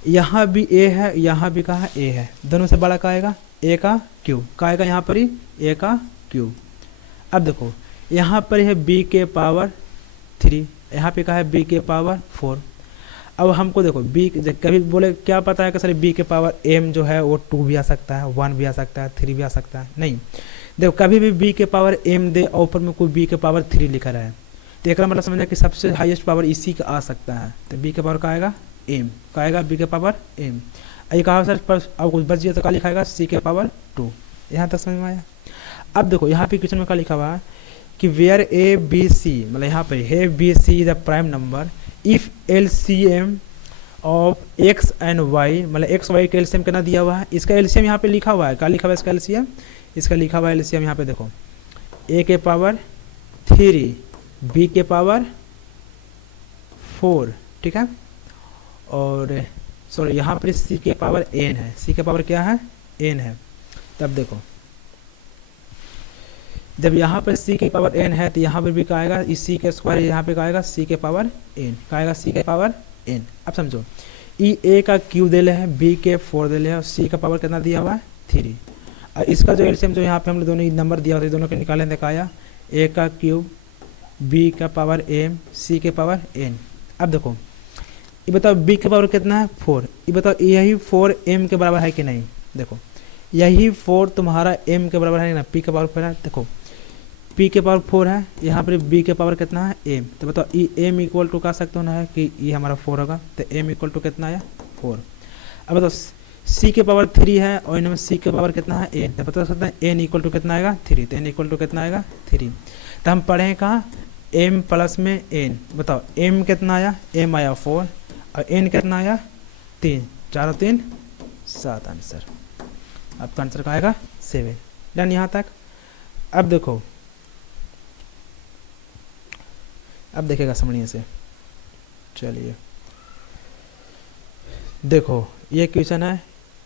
यहाँ भी A है, यहाँ भी कहा A है, दोनों से बड़ा का आएगा A का क्यूब, का आएगा यहाँ पर ही A का क्यूब। अब देखो यहाँ पर है B के पावर 3, यहाँ पे कहा है B के पावर 4। अब हमको देखो B कभी बोले क्या पता है कि सर B के पावर m जो है वो 2 भी आ सकता है, 1 भी आ सकता है, 3 भी आ सकता है, नहीं। देखो कभी भी B के पावर m दे और ऊपर में कोई B के पावर 3 लिखा रहा है, तो एक मतलब समझना कि सबसे हाईएस्ट पावर इसी का आ सकता है, तो B के पावर का आएगा m, का आएगा B के पावर m। ये कहा सर पर अब कुछ बच गया तो क्या लिखाएगा सी के पावर 2। यहाँ तक समझ में आया। अब देखो यहाँ पे क्वेश्चन में क्या लिखा हुआ है कि वेयर ए बी सी, मतलब यहाँ पे है B C is a prime number if LCM of X and Y, मतलब एक्स वाई का एलसीएम कितना दिया हुआ है। इसका एलसीएम यहाँ पे लिखा हुआ है, क्या लिखा हुआ है इसका एलसीएम, इसका लिखा हुआ है एलसीएम यहाँ पे देखो ए के पावर 3 बी के पावर 4, ठीक है, और सॉरी यहाँ पर सी के पावर n है, सी के पावर क्या है n है। तब देखो जब यहाँ पर c के पावर n है तो यहाँ पर भी क्या आएगा, इस c के स्क्वायर यहाँ पे क्या आएगा c के पावर n, क्या आएगा c के पावर n। अब समझो ई ए का क्यू दे ले है, बी के 4 दे ले है और सी का पावर कितना दिया हुआ है 3, और इसका जो एलसीएम जो यहाँ पे हम दोनों नंबर दिया होता है दोनों के निकाले दिखाया, ए का क्यूब बी का पावर m सी के पावर n। अब देखो ये बताओ बी के पावर कितना है 4, ये बताओ यही 4 m के बराबर है कि नहीं। देखो यही 4 तुम्हारा m के बराबर है ना, p के पावर पर है, देखो p के पावर 4 है, यहाँ पर b के पावर कितना है m, तो बताओ ये m इक्वल टू कह सकते हो ना है कि ये हमारा 4 होगा, तो m इक्वल टू कितना है 4। अब बताओ c के पावर 3 है और इनमें c के पावर कितना है n, तो बता सकते हैं n इक्वल टू कितना आएगा 3, तो n इक्वल टू कितना आएगा 3। तो हम पढ़ें कहाँ m प्लस में n, बताओ m कितना आया, m आया 4 और n कितना आया 3, 4 और 3 7, आंसर आपका आंसर का आएगा 7। डन यहाँ तक। अब देखो अब देखेगा समझिए से, चलिए देखो ये क्वेश्चन है,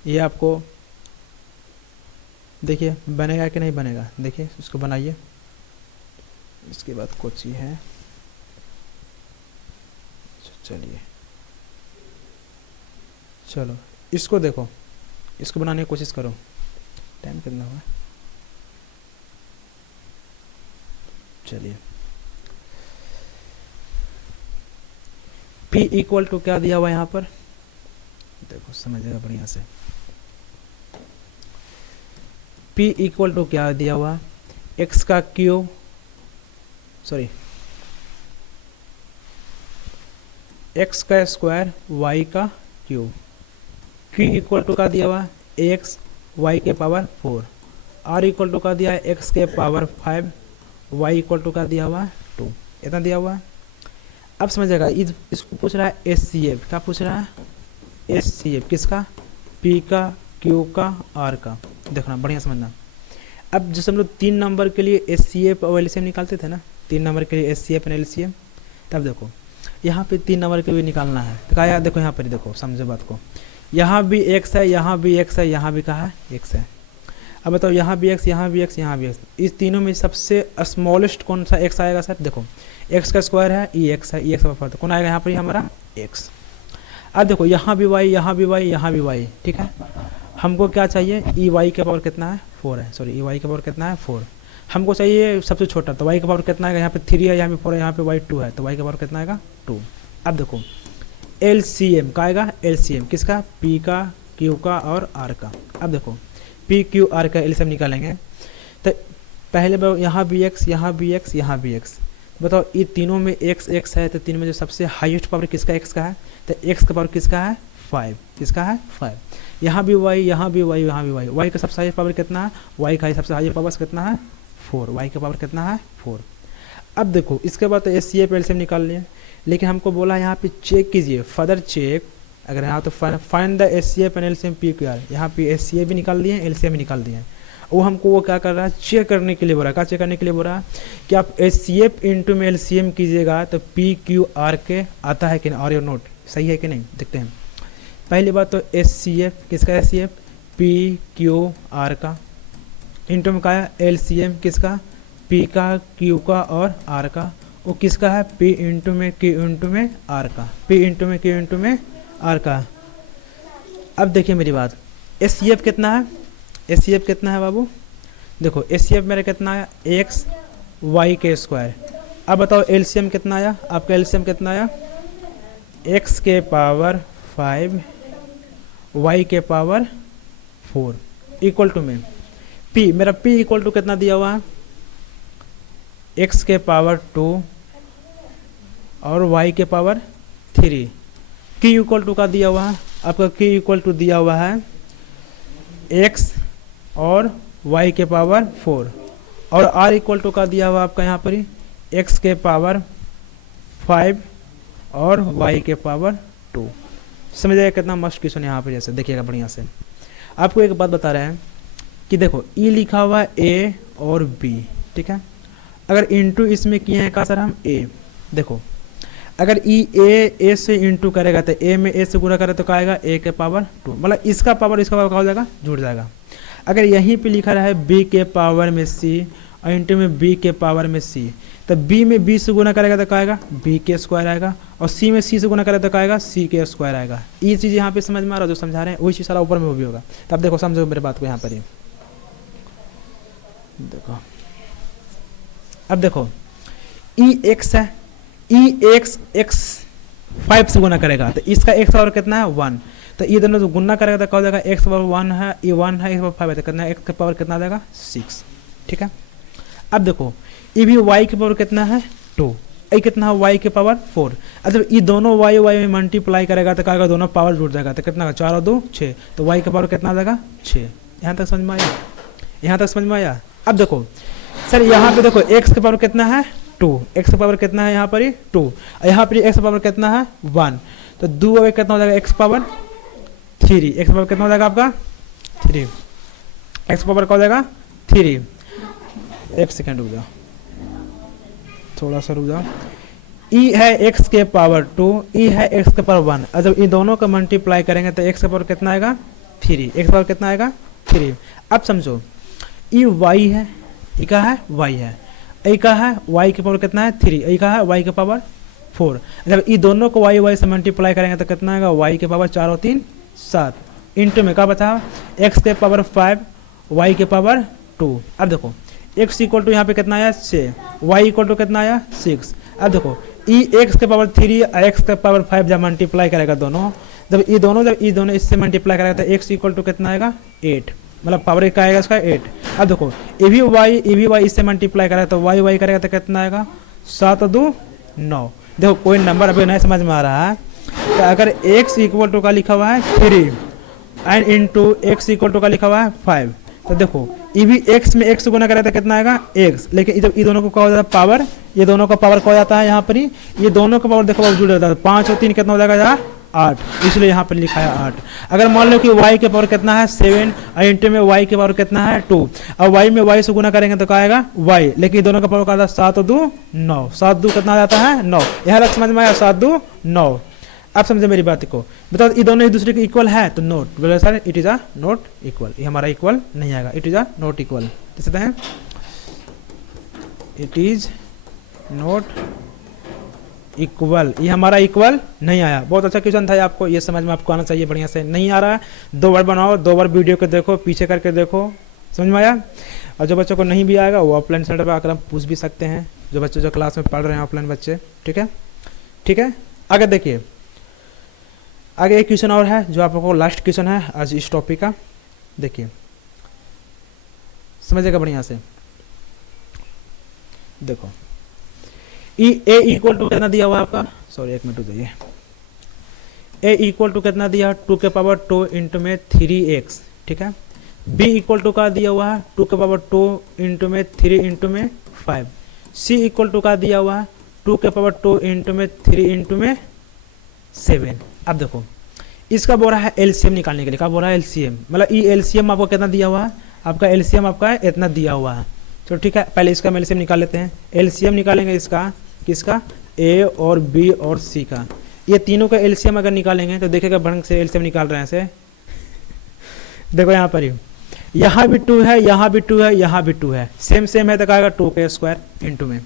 ये आपको देखिए बनेगा कि नहीं बनेगा, देखिए उसको बनाइए। इसके बाद कुछ ही है, चलिए चलो इसको देखो, इसको बनाने की कोशिश करो। टाइम कितना हुआ, चलिए P इक्वल टू क्या दिया हुआ यहाँ पर, देखो समझिएगा बढ़िया से। P इक्वल टू क्या दिया हुआ, x का क्यूब, सॉरी x का स्क्वायर y का क्यूब, Q इक्वल टू का दिया हुआ x y के पावर 4, R इक्वल टू का दिया है x के पावर 5, y इक्वल टू का दिया हुआ 2, इतना दिया हुआ है। अब समझेगा इसको पूछ रहा है SCF, क्या पूछ रहा है SCF किसका, P का Q का R का, देखना बढ़िया समझना। अब जैसे हम लोग 3 नंबर के लिए SCF और LCM निकालते थे ना, 3 नंबर के लिए SCF और LCM, तब देखो यहाँ पे 3 नंबर के लिए निकालना है तो क्या, देखो यहाँ पर देखो समझो बात को, यहाँ भी x है, यहाँ भी x है, यहाँ भी कहा है x है। अब बताओ यहाँ भी x, यहाँ भी x, यहाँ भी x, इस तीनों में सबसे स्मॉलेस्ट कौन सा x आएगा सर, देखो x का स्क्वायर है ये x है, ये x पर कौन आएगा यहाँ पर हमारा x। अब देखो यहाँ भी y, यहाँ भी y, यहाँ भी y, ठीक है। हमको क्या चाहिए, ई y के पावर कितना है 4 है, सॉरी ई y के पावर कितना है 4, हमको चाहिए सबसे छोटा, तो y का पावर कितना आएगा, यहाँ पे 3 है, यहाँ पे 4 है, यहाँ पे y 2 है, तो y का पावर कितना आएगा 2। अब देखो LCM का आएगा, LCM किसका, P का Q का और R का। अब देखो P Q R का LCM निकालेंगे तो पहले यहाँ भी x, यहाँ भी x, यहाँ भी x, बताओ ये तीनों में x x है, तो तीनों में जो सबसे हाईएस्ट पावर किसका x का है, तो x का पावर किसका है 5, किसका है 5। यहाँ भी y, यहाँ भी y, यहाँ भी y, y का सबसे हाईएस्ट पावर कितना है, y का सबसे हाईएस्ट पावर कितना है 4, y का पावर कितना है 4। अब देखो इसके बाद तो SCF LCM निकाल लिए, लेकिन हमको बोला यहाँ पे चेक कीजिए, फर्दर चेक, अगर यहाँ तो find the SCF and LCM PQR, यहाँ पे SCF भी निकाल दिए LCM भी निकाल दिए, वो हमको वो क्या कर रहा है चेक करने के लिए बोल रहा है, क्या चेक करने के लिए बोल रहा है कि आप SCF इंटू में LCM कीजिएगा तो PQR के आता है कि नहीं, और योर नोट सही है कि नहीं, देखते हैं। पहली बात तो SCF किसका, SCF PQR का, इंटू में का है LCM किसका, P का Q का और R का, वो किसका है P इंटू में Q इंटू में R का, P इंटू में Q इंटू में R का। अब देखिए मेरी बात, SCF कितना है, SCF कितना है बाबू, देखो SCF मेरा कितना है x y के स्क्वायर। अब बताओ LCM कितना आया, आपका LCM कितना आया x के पावर 5 y के पावर 4 इक्वल टू में P, मेरा P इक्वल टू कितना दिया हुआ है x के पावर 2 और y के पावर 3, Q इक्वल टू का दिया हुआ है आपका Q इक्वल टू दिया हुआ है x और y के पावर 4 और R इक्वल टू का दिया हुआ आपका यहाँ पर ही x के पावर 5 और y के पावर 2। समझ आएगा कितना मस्त क्वेश्चन यहाँ पे, जैसे देखिएगा बढ़िया से। आपको एक बात बता रहे हैं कि देखो E लिखा हुआ है A और B, ठीक है। अगर इंटू इसमें किए हैं का सर हम A, देखो अगर A से इंटू करेगा तो A में A से गुणा करे तो क्या आएगा A के पावर 2, मतलब इसका पावर क्या हो जाएगा, जुड़ जाएगा। अगर यहीं पे लिखा रहा है B के पावर में C और इंटू में B के पावर में C, तो B में B से गुना करेगा तो क्या आएगा B के स्क्वायर आएगा और C में C से गुना करेगा तो क्या आएगा C के स्क्वायर आएगा। ये चीज़ यहाँ पे समझ में आ रहा है, जो समझा रहे हैं वही चीज़ सारा ऊपर में वो भी होगा। तो अब देखो समझो मेरे बात को यहाँ पर ही देखो। अब देखो EX है, EX 5 से गुना करेगा तो इसका x पावर कितना है 1, तो ये दोनों गुना करेगा तो क्या हो जाएगा x पावर 1 है, ये 1 है, x पावर 5 है, तो कितना x का पावर कितना आ जाएगा 6, ठीक है। अब देखो ये भी y के पावर कितना है 2, ये कितना है y के पावर 4। अच्छा ये दोनों y में मल्टीप्लाई करेगा तो क्या होगा, दोनों पावर जुड़ जाएगा, तो कितना 4 और 2 6, तो y के पावर कितना आ जाएगा 6। यहाँ तक समझ में आया, यहाँ तक समझ में आया। अब देखो सर यहाँ पे देखो x के पावर कितना है 2, x का पावर कितना है यहाँ पर 2 और यहाँ पर x का पावर कितना है 1, तो 2 और कितना हो जाएगा x पावर 3, x पावर कितना हो जाएगा आपका 3, x पावर क्या हो जाएगा 3। एक सेकेंड रुक जाओ, थोड़ा सा रुक जाओ। e है x के पावर 2, e है x के पावर 1, और जब इन दोनों का मल्टीप्लाई करेंगे तो x का पावर कितना आएगा 3, x पावर कितना आएगा 3। अब समझो e y है, e का है y है, a का है y के पावर कितना है 3, a का है y के पावर 4। जब ये दोनों को y से मल्टीप्लाई करेंगे तो कितना आएगा y के पावर 4 और 3 7, इंटू में क्या बचा x के पावर 5 y के पावर 2। अब देखो x इक्वल टू यहाँ पे कितना आया 6, y इक्वल टू कितना आया 6। अब देखो e x के पावर 3 और x के पावर 5 जब मल्टीप्लाई करेगा दोनों, जब ये दोनों इससे मल्टीप्लाई करेगा तो x इक्वल टू कितना आएगा 8, मतलब पावर क्या आएगा इसका 8। अब देखो ए भी y इससे मल्टीप्लाई करेगा तो y करेगा तो कितना आएगा 7 और 2 9। देखो कोई नंबर अभी नहीं समझ में आ रहा है, तो अगर x इक्वल टू का लिखा हुआ है 3 and into x equal to का लिखा हुआ है 5, तो देखो ये भी x में x गुना करेगा तो कितना आएगा x, लेकिन जब ये दोनों को क्या हो जाता है पावर, ये दोनों का पावर क्या हो जाता है यहाँ पर ही, ये दोनों का पावर देखो जुड़ जाता है 5 और 3 कितना हो जाएगा 8, इसलिए यहाँ पर लिखा है 8। अगर मान लो कि y के पावर कितना है 7 और इंटू में y के पावर कितना है 2, और y में y से गुना करेंगे तो क्या आएगा y, लेकिन दोनों का पावर क्या आता है 7 और 2 9, 7 2 कितना आ जाता है 9। यहाँ तक समझ में आया 7 2 9। अब समझे मेरी बात को, बताओ ये दोनों एक दूसरे के इक्वल है तो नोट, बोले sir it is a not equal, ये हमारा इक्वल नहीं आएगा, it is a not equal, कहते हैं इट इज नॉट इक्वल, ये हमारा इक्वल नहीं आया। बहुत अच्छा क्वेश्चन था, आपको ये समझ में आपको आना चाहिए बढ़िया से। नहीं आ रहा है 2 बार बनाओ, 2 बार वीडियो को देखो, पीछे करके देखो, समझ में आया। और जो बच्चों को नहीं भी आएगा वो ऑफलाइन सेंटर पर आकर हम पूछ भी सकते हैं, जो बच्चे जो क्लास में पढ़ रहे हैं ऑफलाइन बच्चे, ठीक है ठीक है। आगे देखिए, आगे एक क्वेश्चन और है जो आप लोगों को लास्ट क्वेश्चन है आज इस टॉपिक का, देखिए समझिएगा बढ़िया से। देखो ए इक्वल टू कितना दिया हुआ आपका, सॉरी एक मिनट हो जाइए, ए इक्वल टू कितना दिया 2 के पावर 2 इंटू में 3x, ठीक है। बी इक्वल टू का दिया हुआ है 2 के पावर 2 इंटू में 3 इंटू में 5। सी इक्वल टू का दिया हुआ है 2 के पावर 2 इंटू में 3 इंटू में 7। अब देखो इसका बोल रहा है एलसीएम निकालने के लिए, क्या बोल रहा है एलसीएम, मतलब ये एलसीएम आपको कितना दिया हुआ है, आपका एलसीएम आपका इतना दिया हुआ है। चलो ठीक है, पहले इसका एलसीएम निकाल लेते हैं। एलसीएम निकालेंगे इसका, किसका, ए और बी और सी का। ये तीनों का एलसीएम अगर निकालेंगे तो देखेगा ढंग से एलसीएम निकाल रहे हैं से। देखो यहाँ पर ही, यहाँ भी 2 है, यहाँ भी 2 है, यहाँ भी 2 है, सेम सेम है तो कहेगा 2 के स्क्वायर इंटू में।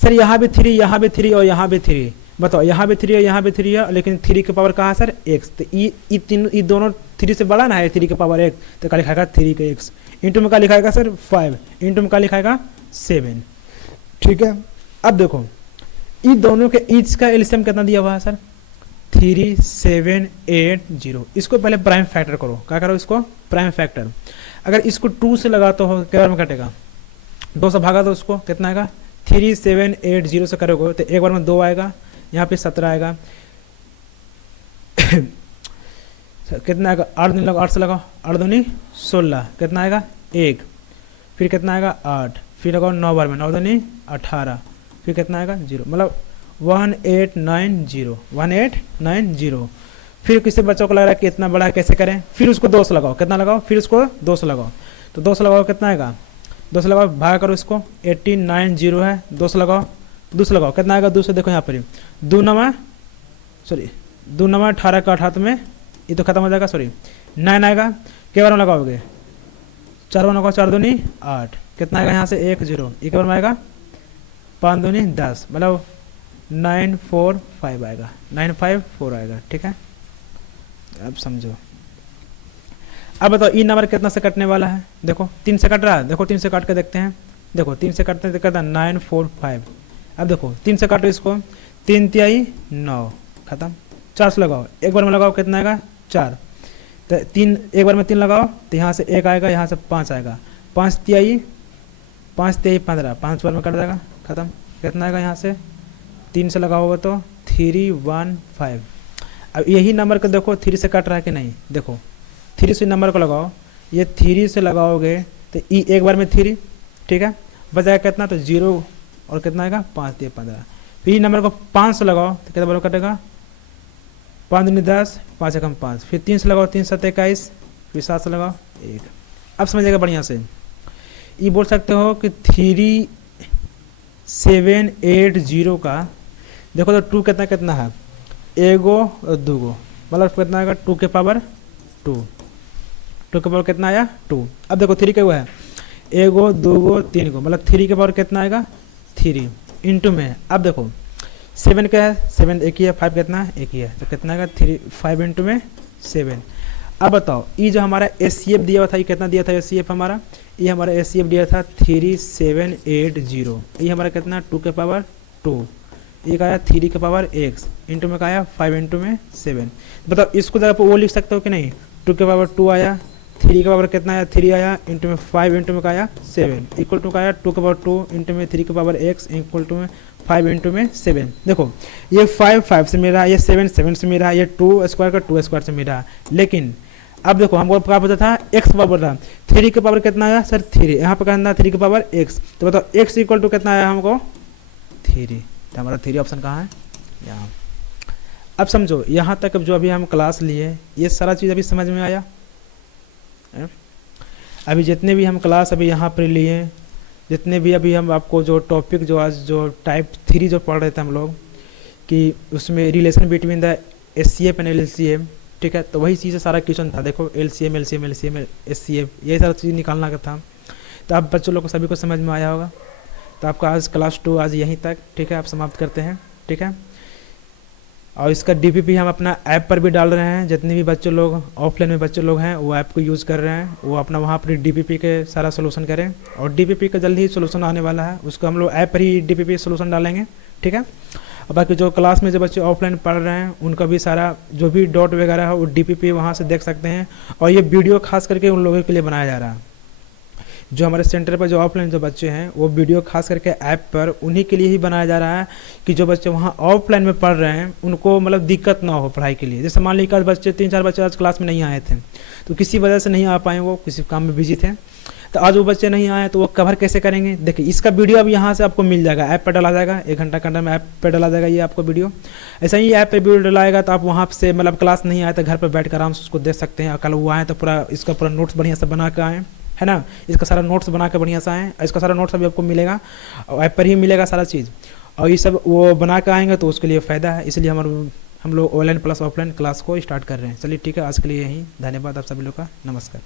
सर यहाँ भी 3, यहाँ भी 3 और यहाँ भी 3, बताओ यहाँ भी 3 है, यहाँ भी 3 है, लेकिन 3 के पावर कहाँ है सर x, तो ये दोनों 3 से बड़ा ना है, 3 के पावर 1, तो क्या लिखाएगा 3 के x, इंटू में क्या लिखाएगा सर 5, इंटू में क्या लिखाएगा 7, ठीक है। अब देखो इन दोनों के ईच का एलसीएम कितना दिया हुआ है सर 3 7 8 0। इसको पहले प्राइम फैक्टर करो, क्या करो इसको प्राइम फैक्टर। अगर इसको 2 से लगाते हो क्या बार में कटेगा, 2 से भागा दो उसको, कितना आएगा 3 7 8 0 से करोगे तो एक बार में 2 आएगा, यहाँ पे 17 आएगा। कितना आएगा, 8 दूनी लगाओ, 8 से लगाओ, 8 दूनी 16, कितना आएगा 1, फिर कितना आएगा 8, फिर लगाओ 9 बार में, 9 दूनी 18, फिर कितना आएगा 0, मतलब 1890, 1890। फिर किसी बच्चों को लग रहा है कि इतना बड़ा कैसे करें, फिर उसको 2 से लगाओ, कितना लगाओ, फिर उसको 2 से लगाओ, तो 2 से लगाओ कितना आएगा, 2 से लगाओ, भाग करो इसको, 1890 है, 2 से लगाओ, 2 से लगाओ, कितना आएगा 2 से, देखो यहाँ पर 2 9 18 का 8 में ये तो खत्म हो जाएगा, सॉरी 9 आएगा, के बार में लगाओगे, 4 बार लगाओ, 4 दूनी 8, कितना आएगा यहाँ से 1 0, एक बार में आएगा 5 दूनी 10, मतलब 945 आएगा, 954 आएगा, ठीक है। अब समझो, अब बताओ ई नंबर कितना से कटने वाला है, देखो 3 से कट रहा है, देखो 3 से काट के देखते हैं, देखो 3 से काटते करता 945। अब देखो 3 से काटो इसको, 3 तिहाई 9, खत्म। 4 से लगाओ, एक बार में लगाओ, कितना आएगा 4, तो 3 एक बार में 3 लगाओ तो यहाँ से 1 आएगा, यहाँ से 5 आएगा, 5 तिहाई 15, 5 बार में कट जाएगा, खत्म। कितना आएगा यहाँ से 3 से लगाओगे तो 315। अब यही नंबर को देखो 3 से कट रहा है कि नहीं, देखो 3 से नंबर को लगाओ, ये 3 से लगाओगे तो ई एक बार में 3, ठीक है, बचाएगा कितना, तो 0 और कितना आएगा 5 3 15। फिर ई नंबर को 5 से लगाओ तो कितना बार कटेगा, 5 दूनी 10, 5 एकम 5, फिर 3 से लगाओ, 3 7 21, फिर 7 से लगाओ 1। अब समझिएगा बढ़िया से, ये बोल सकते हो कि 3780 का देखो तो 2 कितना कितना है, एगो और दूगो, मतलब कितना आएगा 2 के पावर 2, 2 के पावर कितना आया 2। अब देखो 3 का वो है, एगो दूगो 3 गो, मतलब 3 के पावर कितना आएगा 3 इंटू में। अब देखो 7 का है, 7 एक ही है, 5 कितना है एक ही है, तो कितना आएगा 5 इंटू में 7। अब बताओ ये जो हमारा एचसीएफ दिया हुआ था, ये कितना दिया था एचसीएफ हमारा, ये हमारा एचसीएफ दिया था 3780, ये हमारा कितना 2 के पावर 2, एक आया 3 के पावर x इंटू में का आया 5 इंटू में 7। बताओ इसको जगह पर वो लिख सकते हो कि नहीं, 2 के पावर 2 आया, 3 के पावर कितना आया 3 आया, इंटू में 5 इंटू में का आया 7, इक्वल टू का आया 2 के पावर 2 इंटू में 3 के पावर x इक्वल टू में 5 इंटू में 7। देखो ये 5 5 से मिला, ये 7 7 से मिला, ये 2 स्क्वायर का 2 स्क्वायर से मिला। लेकिन अब देखो हमको क्या पता था x पावर था, 3 के पावर कितना आया सर 3, यहाँ पर कहना 3 के पावर x, तो बताओ x इक्वल टू कितना आया हमको 3, तो हमारा 3 ऑप्शन कहाँ है यहाँ। अब समझो यहाँ तक अब जो अभी हम क्लास लिए ये सारा चीज़ अभी समझ में आया। अभी जितने भी हम क्लास अभी यहाँ पर लिए, जितने भी अभी हम आपको जो टॉपिक जो आज जो टाइप 3 जो पढ़ रहे थे हम लोग कि उसमें relation between the HCF and LCM, ठीक है, तो वही चीज़ सारा क्वेश्चन था। देखो एलसीएम एलसीएम एलसीएम एचसीएफ ये सारा चीज़ निकालना का था। तो आप बच्चों लोग को सभी को समझ में आया होगा। तो आपका आज क्लास 2 आज यहीं तक, ठीक है, आप समाप्त करते हैं, ठीक है। और इसका डीपीपी हम अपना ऐप पर भी डाल रहे हैं। जितने भी बच्चे लोग ऑफलाइन में बच्चे लोग हैं वो ऐप को यूज़ कर रहे हैं, वो अपना वहाँ पर डीपीपी के सारा सोल्यूशन करें। और डीपीपी का जल्दी ही सोल्यूशन आने वाला है, उसको हम लोग ऐप पर ही डीपीपी सोल्यूशन डालेंगे, ठीक है। और बाकी जो क्लास में जो बच्चे ऑफलाइन पढ़ रहे हैं उनका भी सारा जो भी डॉट वगैरह है वो डीपीपी वहाँ से देख सकते हैं। और ये वीडियो खास करके उन लोगों के लिए बनाया जा रहा है। जो हमारे सेंटर पर जो ऑफलाइन जो बच्चे हैं वो वीडियो खास करके ऐप पर उन्हीं के लिए ही बनाया जा रहा है कि जो बच्चे वहाँ ऑफलाइन में पढ़ रहे हैं उनको मतलब दिक्कत ना हो पढ़ाई के लिए। जैसे मान लीजिए आज बच्चे 3-4 बच्चे आज क्लास में नहीं आए थे, तो किसी वजह से नहीं आ पाए, वो किसी काम में बिजी थे, तो आज वो बच्चे नहीं आए तो वो कवर कैसे करेंगे। देखिए इसका वीडियो अब यहाँ से आपको मिल जाएगा, ऐप पर डाला जाएगा, 1 घंटा में ऐप पर डाला जाएगा ये आपको वीडियो। ऐसा ही ऐप पर वीडियो डलाएगा तो आप वहाँ से मतलब क्लास नहीं आए तो घर पर बैठ कर आराम से उसको देख सकते हैं। और कल वो आए तो पूरा इसका पूरा नोट्स बढ़िया से बना के आएँ, है ना, इसका सारा नोट्स बना के बढ़िया से आएँ। इसका सारा नोट्स अभी आपको मिलेगा और ऐप पर ही मिलेगा सारा चीज़। और ये सब वो बना के आएंगे तो उसके लिए फ़ायदा है, इसलिए हम लोग ऑनलाइन प्लस ऑफलाइन क्लास को स्टार्ट कर रहे हैं। चलिए ठीक है, आज के लिए यहीं, धन्यवाद आप सभी लोग का, नमस्कार।